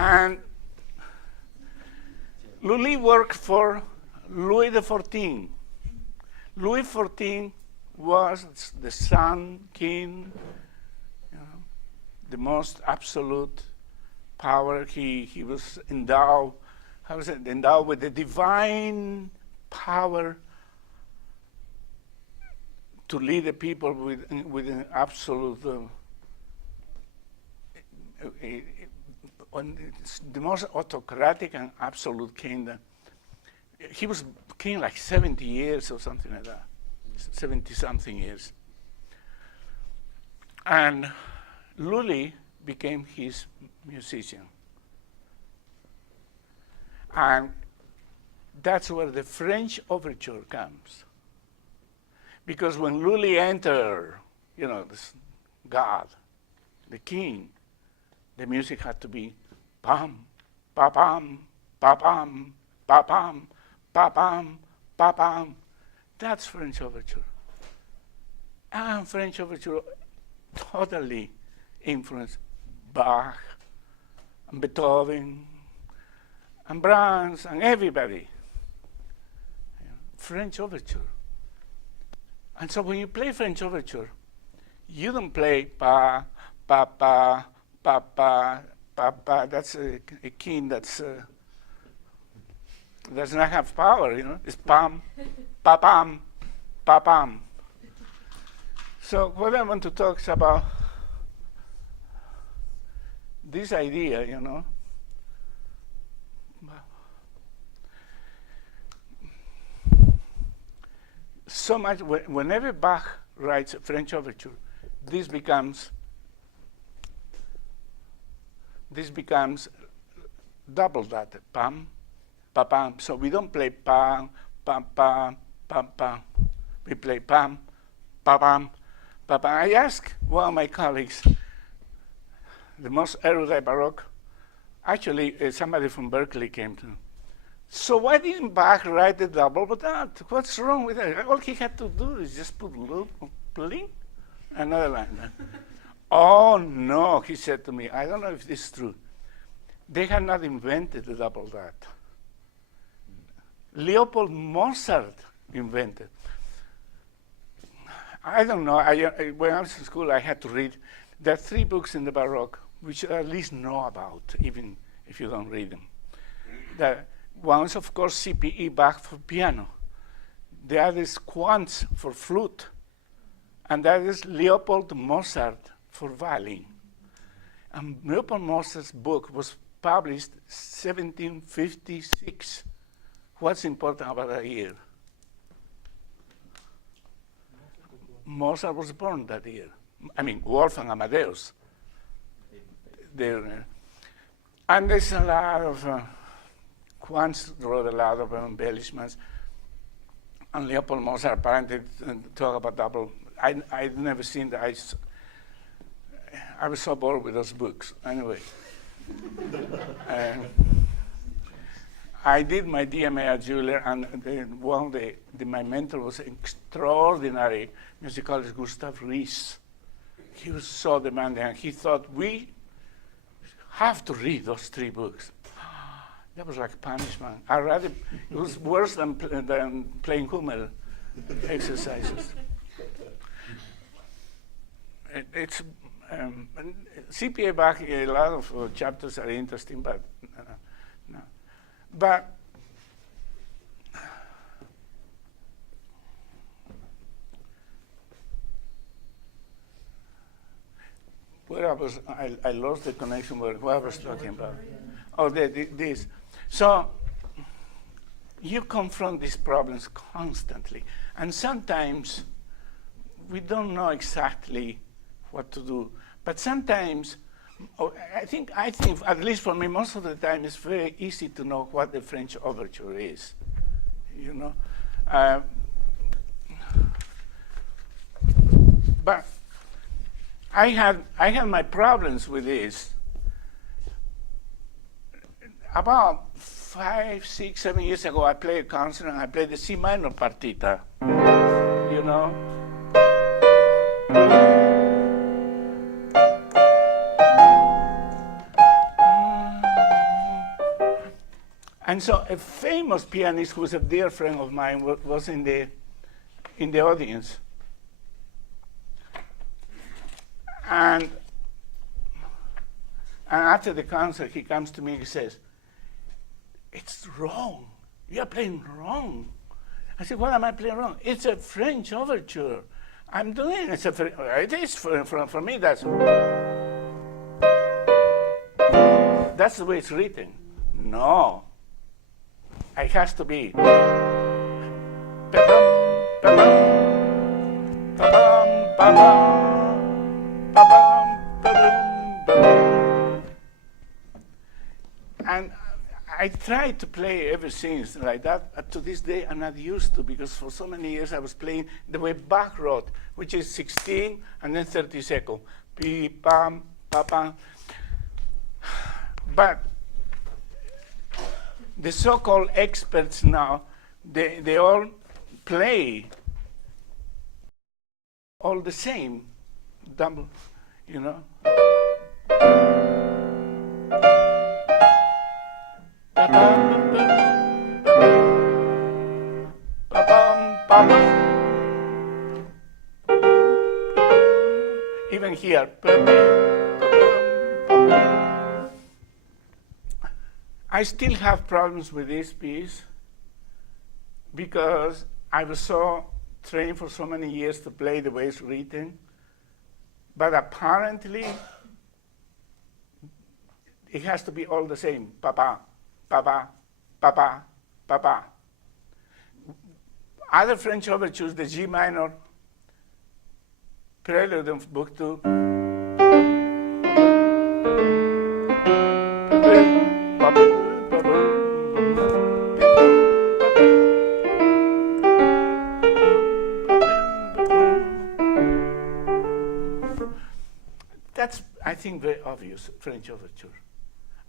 And Lully worked for Louis XIV. Louis XIV was the Sun King, you know, the most absolute power. He was endowed, how was it, endowed with the divine power to lead the people with an absolute, the most autocratic and absolute king. He was king like 70 years or something like that, 70-something years. And Lully became his musician. And that's where the French overture comes. Because when Lully entered, you know, this God, the king, the music had to be pam, pa-pam, pa-pam, pa-pam, pa-pam, pa-pam. That's French overture. And French overture totally influenced Bach, and Beethoven, and Brahms, and everybody. French overture. And so when you play French overture, you don't play pa, pa, pa, pa, pa, pa, pa. That's a king that's does not have power, you know. It's pam, pa, pam, pa, pam. So what I want to talk is about this idea, you know. So much, whenever Bach writes a French overture, this becomes double that, pam, pa, pam. So we don't play pam, pam, pam, pam, pam. We play pam, pa, pam, pa, pam. I asked one of my colleagues, the most erudite Baroque, actually somebody from Berkeley came to, so why didn't Bach write the double but that? What's wrong with that? All he had to do is just put loop, pling, another line. Oh no, he said to me, I don't know if this is true. They had not invented the double that. Leopold Mozart invented. I don't know, when I was in school I had to read, there are 3 books in the Baroque which you at least know about, even if you don't read them. One is, of course, C.P.E. Bach for piano. The other is Ponce for flute. And that is Leopold Mozart for violin. And Leopold Mozart's book was published 1756. What's important about that year? Mozart was born that year. I mean, Wolfgang Amadeus. And there's a lot of Ponce wrote a lot of embellishments, and Leopold Mozart apparently talk about double. I'd never seen that. I was so bored with those books. Anyway, I did my DMA at Juilliard, and one day my mentor was an extraordinary musicologist, Gustav Ries. He was so demanding, and he thought we have to read those 3 books. That was like punishment. It was worse than playing Hummel exercises. It's C.P.A. Bach, a lot of chapters are interesting, but no. But where I lost the connection with what I was talking about. Oh, this. So you confront these problems constantly, and sometimes we don't know exactly what to do. But sometimes, I think at least for me, most of the time, it's very easy to know what the French overture is. You know, but I had my problems with this. About 5, 6, 7 years ago, I played a concert and I played the C minor partita, you know. And so a famous pianist who was a dear friend of mine was in the audience. And after the concert, he comes to me and he says, "It's wrong. You're playing wrong." I said, "What am I playing wrong?" "It's a French overture. I'm doing it. It is for me. That's the way it's written." "No. It has to be." And I tried to play ever since like that. But to this day, I'm not used to, because for so many years I was playing the way Bach wrote, which is 16 and then 30 seconds. Pi, pam, pa, pam. But the so-called experts now, they all play all the same, double, you know. Even here. I still have problems with this piece because I was so trained for so many years to play the way it's written, but apparently it has to be all the same. Pa-pa, pa-pa, pa-pa, pa-pa. Other French overtures, the G minor prelude in Book 2, that's, I think, very obvious French overture.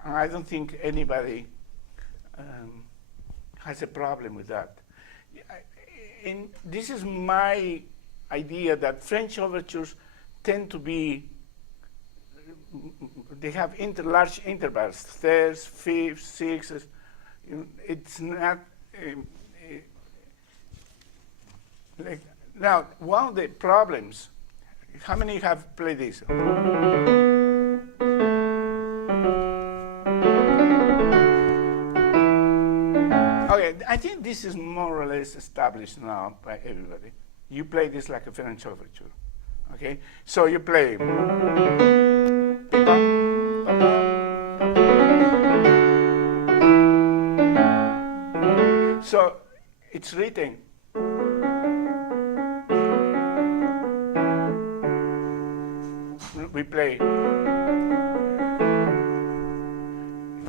And I don't think anybody has a problem with that. This is my idea that French overtures tend to be, they have large intervals, thirds, fifths, sixths. It's not like, now, one of the problems, how many have played this? Okay, I think this is more or less established now by everybody. You play this like a French overture, okay? So you play. So it's written. We play.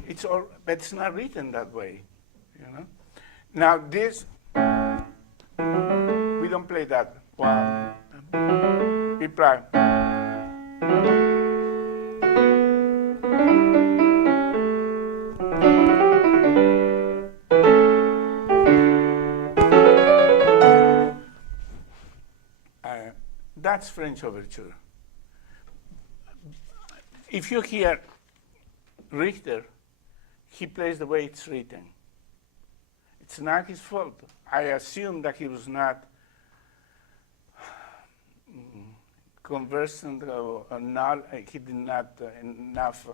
It's all, but it's not written that way, you know. Now this, we don't play that. Wow. We play. That's French overture. If you hear Richter, he plays the way it's written. It's not his fault. I assume that he was not conversant or not, he did not enough.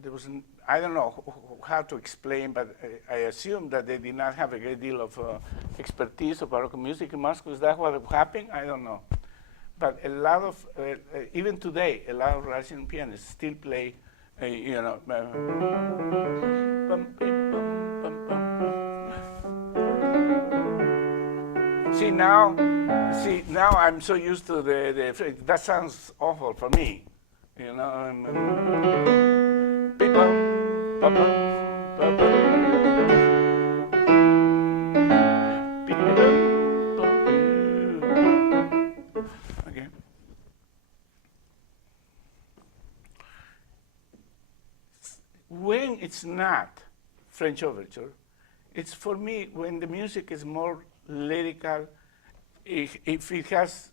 There was, I don't know how to explain, but I assume that they did not have a great deal of expertise of Baroque music in Moscow. Is that what happened? I don't know. But a lot of, even today, a lot of Russian pianists still play, you know. See now I'm so used to the French. That sounds awful for me, you know. Okay. When it's not French overture, it's for me when the music is more lyrical, if it has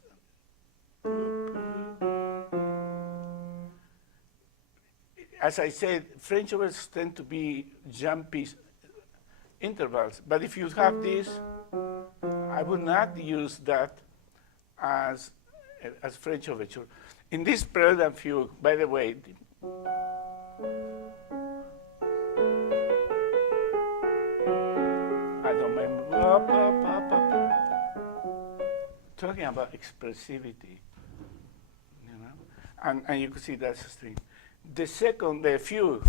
as I said, French overtures tend to be jumpy intervals. But if you have this, I would not use that as French overture. In this prelude and fugue, by the way, I don't remember. Talking about expressivity, you know, and you can see that's a string. The second, the fugue.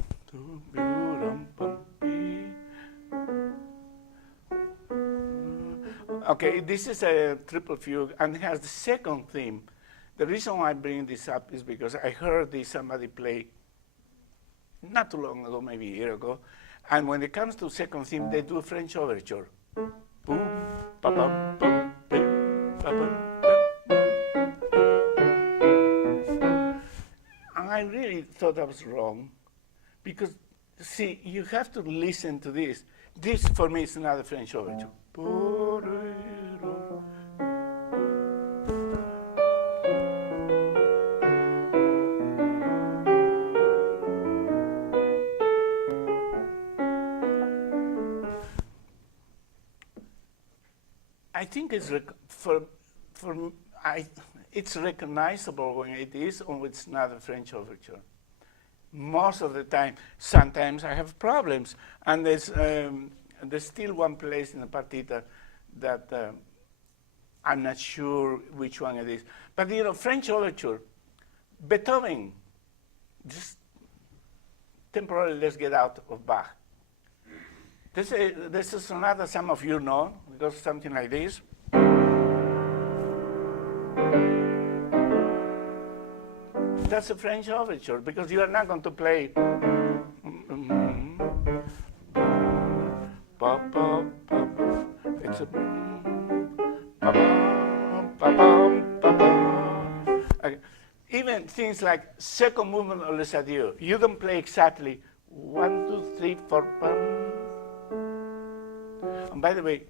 Okay, this is a triple fugue and it has the second theme. The reason why I bring this up is because I heard this somebody play not too long ago, maybe a year ago, and when it comes to second theme, they do a French overture. Boom, ba-bum, bum, bim, ba-bum, bum. And I really thought I was wrong, because, see, you have to listen to this. This, for me, is another French overture. I think it's it's recognizable when it is or it's not a French overture. Most of the time, sometimes I have problems, and there's still one place in the partita that I'm not sure which one it is. But you know, French overture, Beethoven, just temporarily let's get out of Bach. This is a sonata some of you know, it goes something like this. That's a French overture, because you are not going to play. It's a. Okay. Even things like second movement of Les Adieux, you don't play exactly 1, 2, 3, 4. And by the way,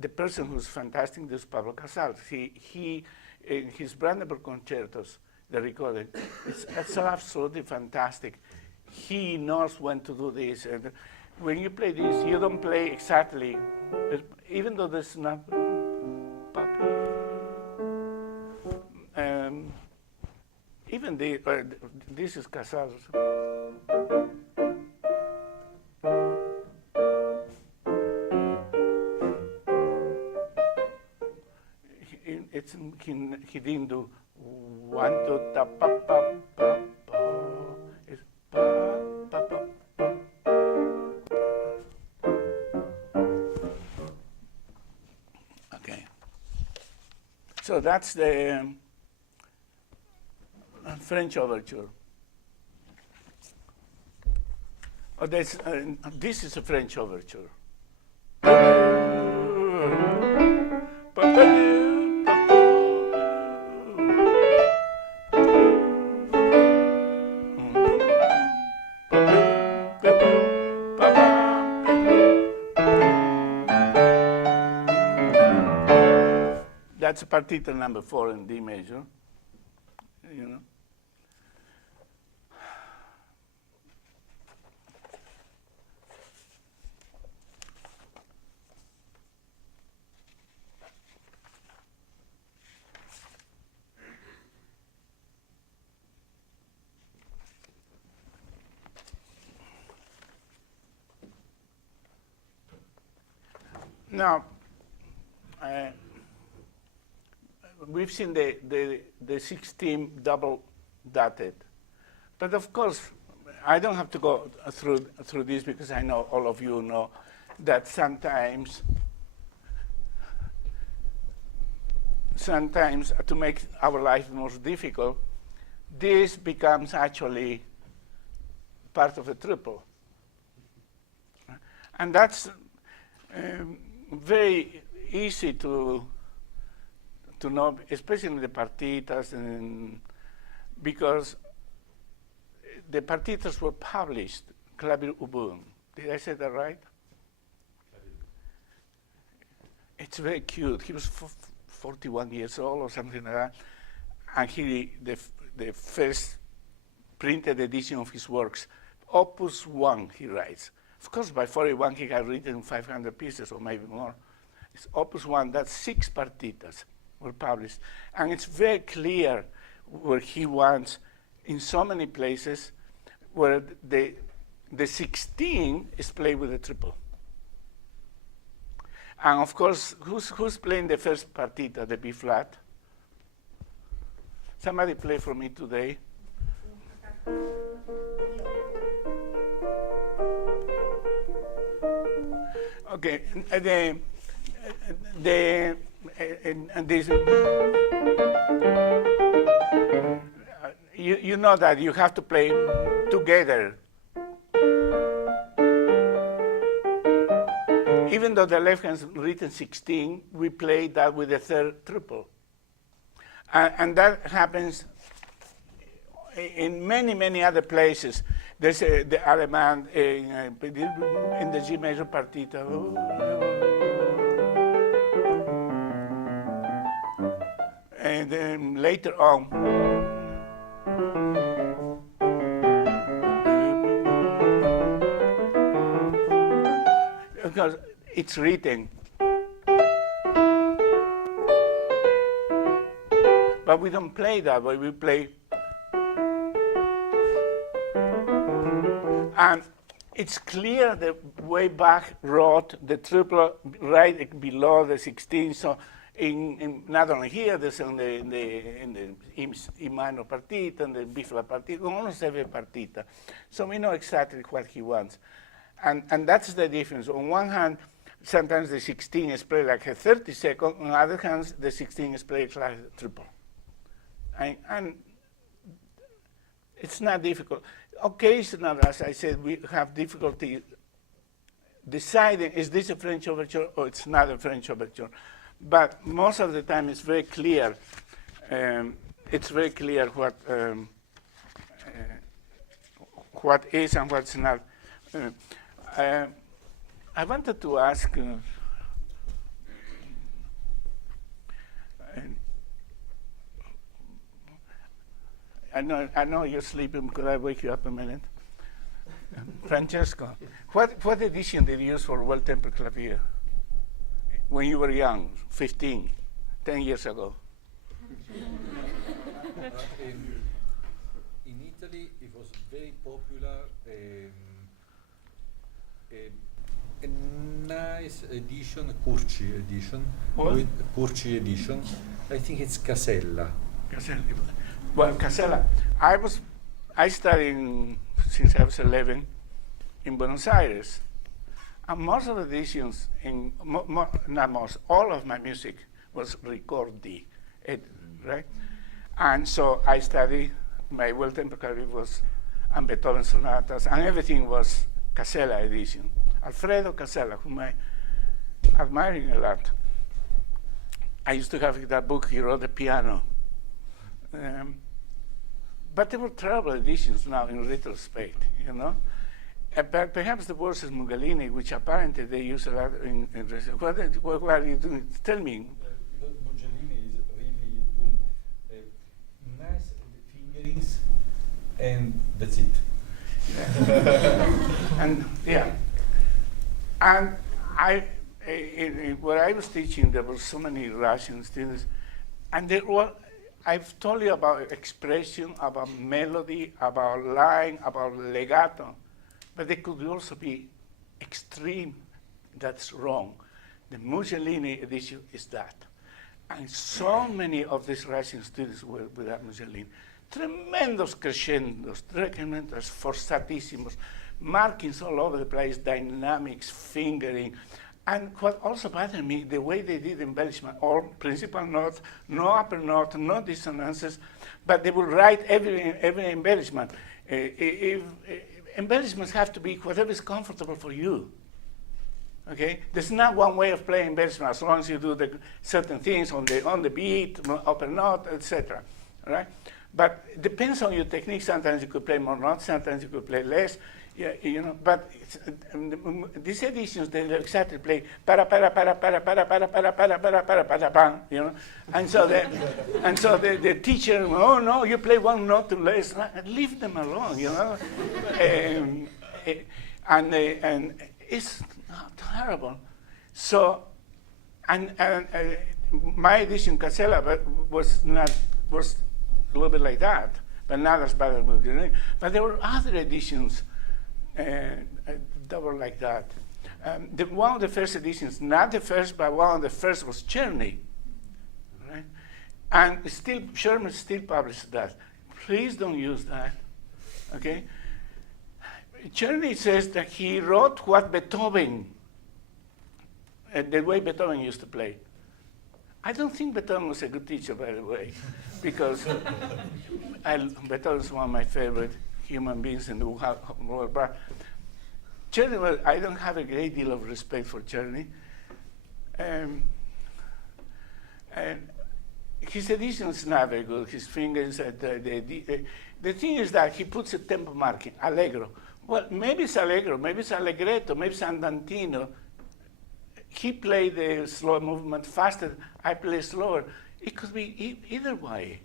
the person who's fantastic is Pablo Casals. He in his Brandenburg concertos, the recording, it's absolutely fantastic. He knows when to do this. And when you play this, you don't play exactly, even though there's not. Even this is Casals. He didn't do 1, 2, ta, pa, pa, pa, pa. It's pa, pa, pa, pa. Okay. So that's the French overture. Oh, this is a French overture. That's partita number 4 in D major, you know. Now, we've seen the 16 double dotted, but of course, I don't have to go through this because I know all of you know that sometimes to make our life more difficult, this becomes actually part of a triple, and that's very easy to know, especially in the partitas, and because the partitas were published, Clavier Ubun. Did I say that right? It's very cute. He was 41 years old or something like that, and the first printed edition of his works. Opus 1, he writes. Of course, by 41, he had written 500 pieces or maybe more. It's Opus 1, that's 6 partitas were published. And it's very clear where he wants, in so many places, where the 16 is played with a triple. And of course, who's playing the first partita, the B flat? Somebody play for me today. Okay, you know that you have to play together. Even though the left hand's written 16, we play that with the third triple. And that happens in many, many other places. There's the Aleman in the G major partita. And then later on, because it's written, but we don't play that way. We play, and it's clear the way Bach wrote the triple right below the 16. So in not only here, there's in the E minor partita and the B flat partita, almost every partita. So we know exactly what he wants. And that's the difference. On one hand, sometimes the 16 is played like a 30-second. On the other hand, the 16 is played like a triple. And it's not difficult. Occasionally, as I said, we have difficulty deciding, is this a French overture or it's not a French overture? But most of the time, it's very clear. It's very clear what is and what's not. I wanted to ask, I know you're sleeping. Could I wake you up a minute? Francesco, what edition did you use for Well-Tempered Clavier when you were young, 15, 10 years ago? In Italy, it was very popular. A nice edition, Curci edition. What? With Curci edition. I think it's Casella. Casella. Well, Casella, I studied since I was 11 in Buenos Aires. And most of the editions, not most, all of my music was ricordi, right? And so I studied, my Well-Tempered Clavier was, and Beethoven sonatas, and everything was Casella edition. Alfredo Casella, whom I admiring a lot. I used to have that book, he wrote the piano. But there were terrible editions now in retrospect, you know? But perhaps the worst is Mugalini, which apparently they use a lot in what are you doing? Tell me. Mugalini is really doing nice fingerings, and that's it. And yeah. And where I was teaching, there were so many Russian students, and I've told you about expression, about melody, about line, about legato, but they could also be extreme. That's wrong. The Mugalini edition is that. And so many of these Russian students were without Mugalini. Tremendous crescendos, tremendous forzatissimos, markings all over the place, dynamics, fingering. And what also bothered me, the way they did embellishment, all principal notes, no upper note, no dissonances, but they will write every embellishment. Embellishments have to be whatever is comfortable for you. Okay, there's not one way of playing embellishment as long as you do the certain things on the beat, upper note, etc. Right? But it depends on your technique. Sometimes you could play more notes, sometimes you could play less. Yeah, you know, but these editions, they exactly play para para para para para para para para para para para bang, you know, and so the teacher, oh no, you play one note less, leave them alone, you know, and it's terrible. So, and my edition Casella was a little bit like that, but not as bad as Bulgarian. But there were other editions that were like that. One of the first editions, not the first, but one of the first was Czerny, right? And still, Sherman still publishes that. Please don't use that, okay? Czerny says that he wrote what Beethoven, the way Beethoven used to play. I don't think Beethoven was a good teacher, by the way, because Beethoven is one of my favorite human beings in the world. But Czerny, well, I don't have a great deal of respect for Czerny. And his edition is not very good. His fingers, the thing is that he puts a tempo marking, allegro. Well, maybe it's allegro, maybe it's allegretto, maybe it's andantino. He played the slow movement faster, I play slower. It could be either way,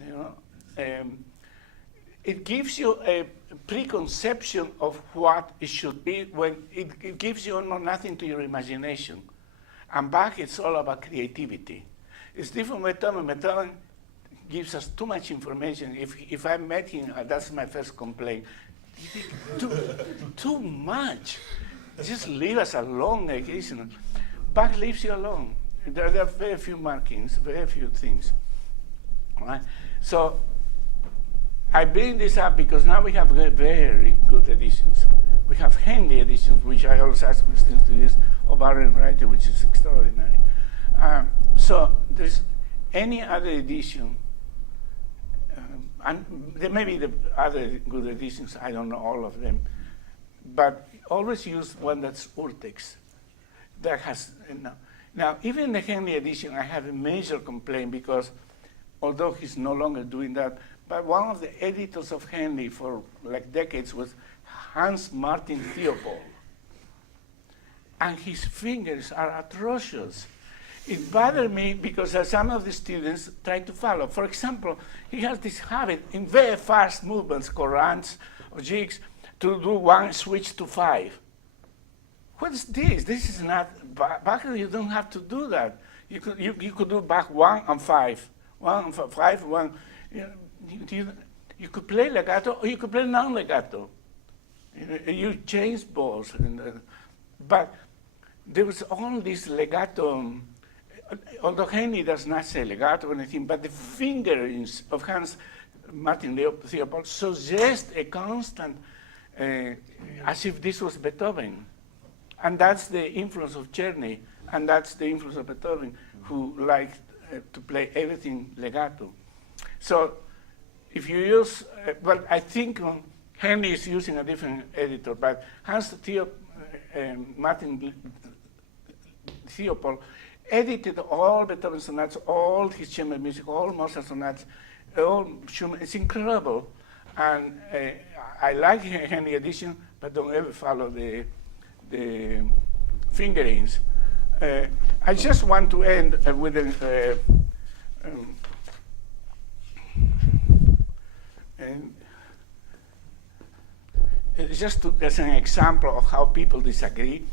you know. It gives you a preconception of what it should be when it gives you almost nothing to your imagination. And Bach, it's all about creativity. It's different with Beethoven. Beethoven gives us too much information. If I met him, that's my first complaint. Too much. Just leave us alone occasionally. Bach leaves you alone. There are very few markings, very few things. All right? So I bring this up because now we have very good editions. We have handy editions, which I always ask my students to use, of Baron Writer, which is extraordinary. So there's any other edition, and there may be the other good editions, I don't know all of them, but always use one that's Urtex. That has, now even in the Henley edition, I have a major complaint because although he's no longer doing that, but one of the editors of Henley for like decades was Hans Martin Theobald. And his fingers are atrocious. It bothered me because some of the students try to follow. For example, he has this habit in very fast movements, courants or jigs, to do one switch to 5. What is this? This is not Bach. You don't have to do that. You could do Bach 1 and 5, 1 and 5, 1. You could play legato or you could play non-legato. You change balls, but there was all this legato. Although Henley does not say legato or anything, but the fingerings of Hans Martin Theobald suggest a constant, as if this was Beethoven. And that's the influence of Czerny, and that's the influence of Beethoven, who liked to play everything legato. So if you use, well, I think Henley is using a different editor, but Hans Martin Theobald edited all Beethoven sonatas, all his chamber music, all Mozart sonatas, all Schumann. It's incredible. And I like Henley edition, but don't ever follow the fingerings. I just want to end with just as an example of how people disagree.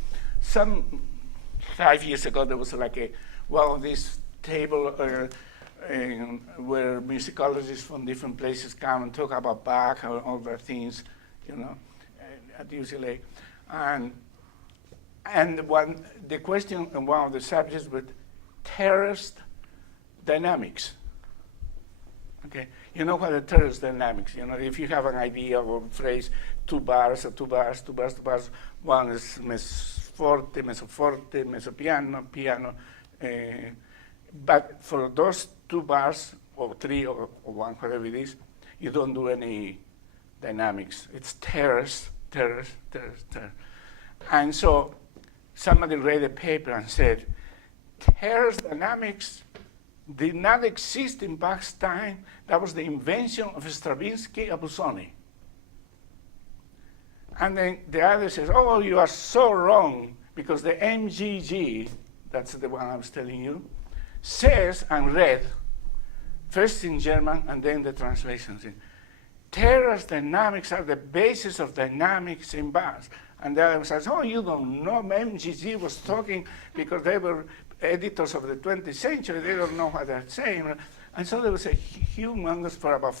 5 years ago, there was like this table where musicologists from different places come and talk about Bach and all the things, at UCLA. And the question in one of the subjects was terraced dynamics. Okay, you know what a terraced dynamics? If you have an idea of a phrase, 2 bars, 2 bars, 2 bars, 2 bars. One is forte, mezzo forte, mezzo piano, piano. But for those 2 bars, or 3, or 1, whatever it is, you don't do any dynamics. It's terrace, terrace, terrace, terrace. And so somebody read a paper and said, terrace dynamics did not exist in Bach's time. That was the invention of Stravinsky and Busoni. And then the other says, oh, you are so wrong, because the MGG, that's the one I was telling you, says and read, first in German and then the translations in, Terrace dynamics are the basis of dynamics in Bach. And the other says, oh, you don't know, MGG was talking because they were editors of the 20th century, they don't know what they're saying. And so there was a humongous for about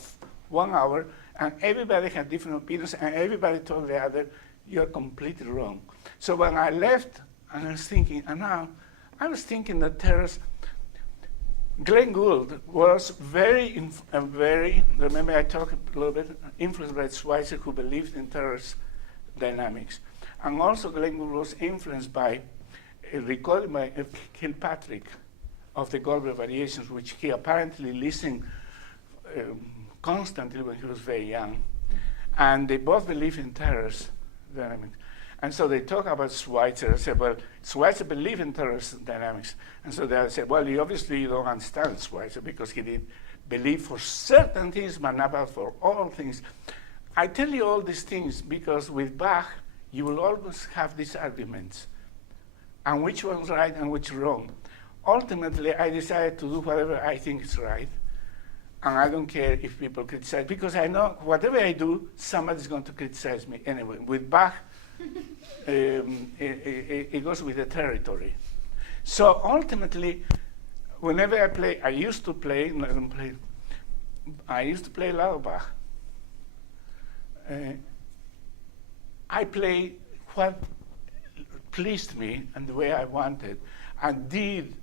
1 hour, and everybody had different opinions, and everybody told the other, you're completely wrong. So when I left, and I was thinking, and now, I was thinking that Terrace, Glenn Gould was very, remember I talked a little bit, influenced by Schweitzer, who believed in Terrace dynamics. And also Glenn Gould was influenced by a recording by Kilpatrick of the Goldberg Variations, which he apparently listened constantly when he was very young. And they both believe in Terrace dynamics. And so they talk about Schweitzer. I said, well, Schweitzer believed in Terrace dynamics. And so they said, well, you obviously don't understand Schweitzer because he did believe for certain things, but not for all things. I tell you all these things because with Bach, you will always have these arguments. And which one's right and which wrong. Ultimately, I decided to do whatever I think is right. And I don't care if people criticize, because I know whatever I do, somebody's going to criticize me anyway. With Bach, it goes with the territory. So ultimately, whenever I play, I used to play a lot of Bach. I play what pleased me and the way I wanted. I did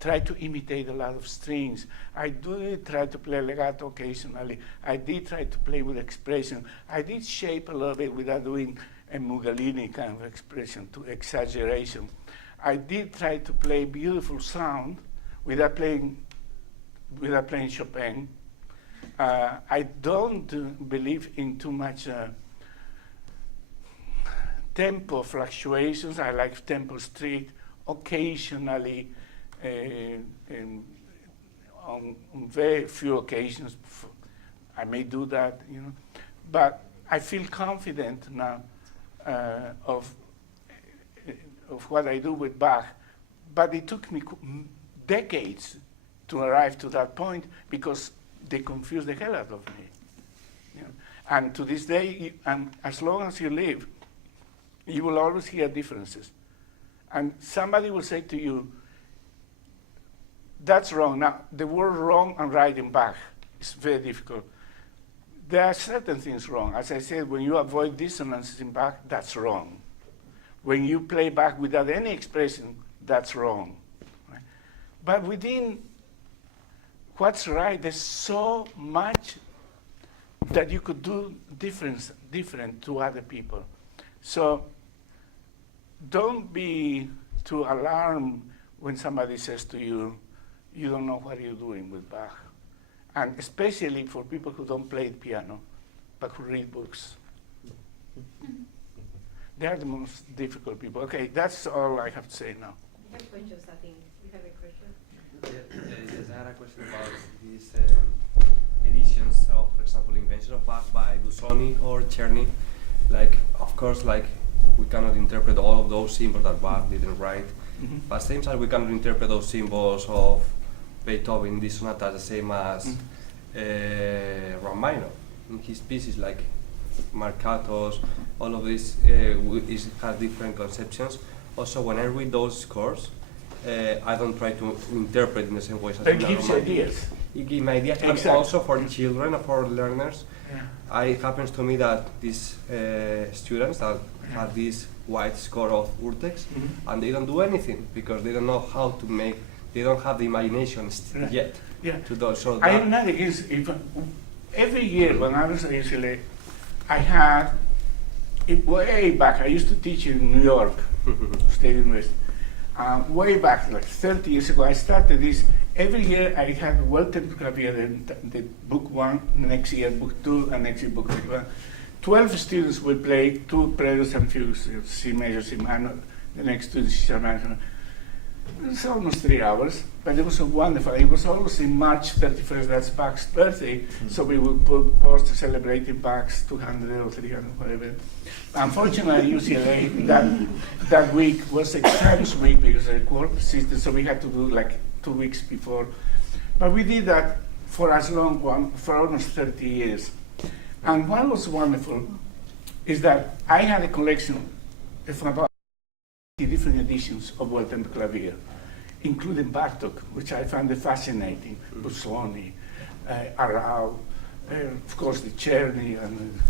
try to imitate a lot of strings. I did try to play legato occasionally. I did try to play with expression. I did shape a little bit without doing a Mugalini kind of expression to exaggeration. I did try to play beautiful sound without playing Chopin. I don't believe in too much tempo fluctuations. I like tempo strict. Occasionally, on very few occasions, I may do that, But I feel confident now of what I do with Bach. But it took me decades to arrive to that point because they confused the hell out of me. And to this day, and as long as you live, you will always hear differences. And somebody will say to you, that's wrong. Now, the word wrong and right in Bach is very difficult. There are certain things wrong. As I said, when you avoid dissonances in Bach, that's wrong. When you play Bach without any expression, that's wrong. Right? But within what's right, there's so much that you could do different to other people. So don't be too alarmed when somebody says to you, you don't know what you're doing with Bach. And especially for people who don't play the piano, but who read books. They are the most difficult people. Okay, that's all I have to say now. We have questions, I think. We have a question. Yes, I had a question about these editions of, for example, invention of Bach by Busoni or Czerny. Like, of course, like we cannot interpret all of those symbols that Bach didn't write, but at the same time we cannot interpret those symbols of Beethoven in this sonata the same as Ram minor. In his pieces, like marcatos, all of this has different conceptions. Also, when I read those scores, I don't try to interpret in the same way as It gives you ideas. It gives me ideas, Exactly. and also for children and for learners. Yeah. It happens to me that these students that have this wide score of Urtex, and they don't do anything because they don't know how to make, they don't have the imagination yet to do so. I am not against, every year when I was in Italy, I had, way back, I used to teach in New York, State University. Way back, like 30 years ago, I started this. Every year I had Welter Clavier, the book one, next year book two, and next year book three. 12 students will play 2 preludes and fugues, C major, C minor, the next student, C minor. It was almost 3 hours, but it was so wonderful. It was always in March 31st, that's Bach's birthday, so we would put post celebrating Bach's 200 or 300, whatever. Unfortunately, UCLA, that week was exams week because of the court system, so we had to do like 2 weeks before. But we did that for as long, for almost 30 years. And what was wonderful is that I had a collection of about different editions of Well-Tempered Clavier, including Bartok, which I found fascinating, Busoni, Arau, of course the Czerny, and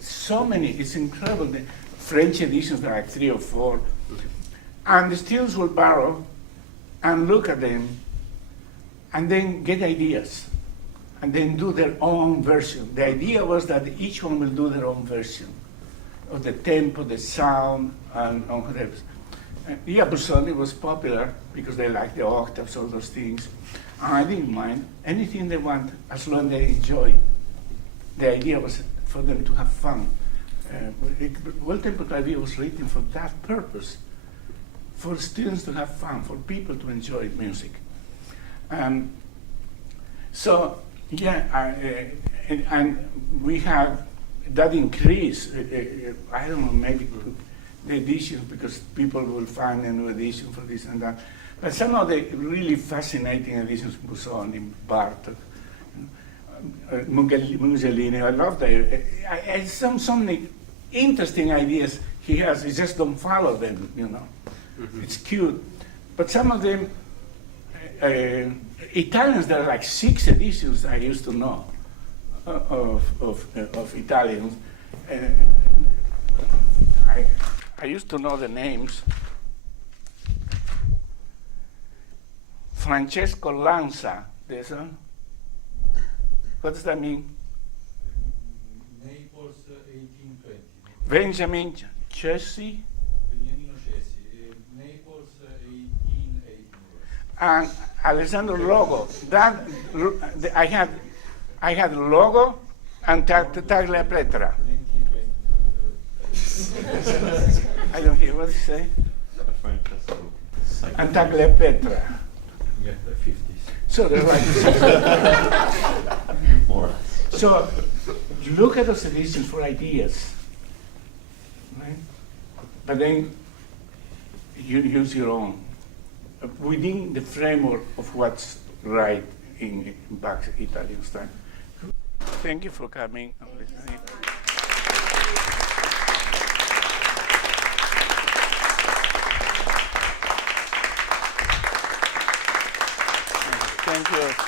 so many, it's incredible. The French editions, there are like 3 or 4. And the students will borrow and look at them and then get ideas and then do their own version. The idea was that each one will do their own version of the tempo, the sound, and whatever. Busoni was popular because they liked the octaves, all those things. And I didn't mind anything they want as long as they enjoy. The idea was for them to have fun. Well-Tempered Clavier was written for that purpose, for students to have fun, for people to enjoy music. So, yeah, and we have that increase, I don't know, maybe the editions, because people will find a new edition for this and that. But some of the really fascinating editions, Busoni, Bartok, Mussolini, I love that. Some interesting ideas he has, you just don't follow them, you know. Mm-hmm. It's cute. But some of them, Italians, there are like 6 editions I used to know of Italians. I used to know the names. Francesco Lanza, this one. What does that mean? Naples 1820. Benjamin Chessy. Beniamino Cesi, Naples 1880. And Alessandro Logo. That I had Logo and Taglia Petra. 1920. I don't hear what you say. And Taglia Petra. Yeah, the 50s. So they're right. More. So look at those editions for ideas, right? But then you use your own within the framework of what's right in Bach's Italian style. Thank you for coming and listening. Thank you.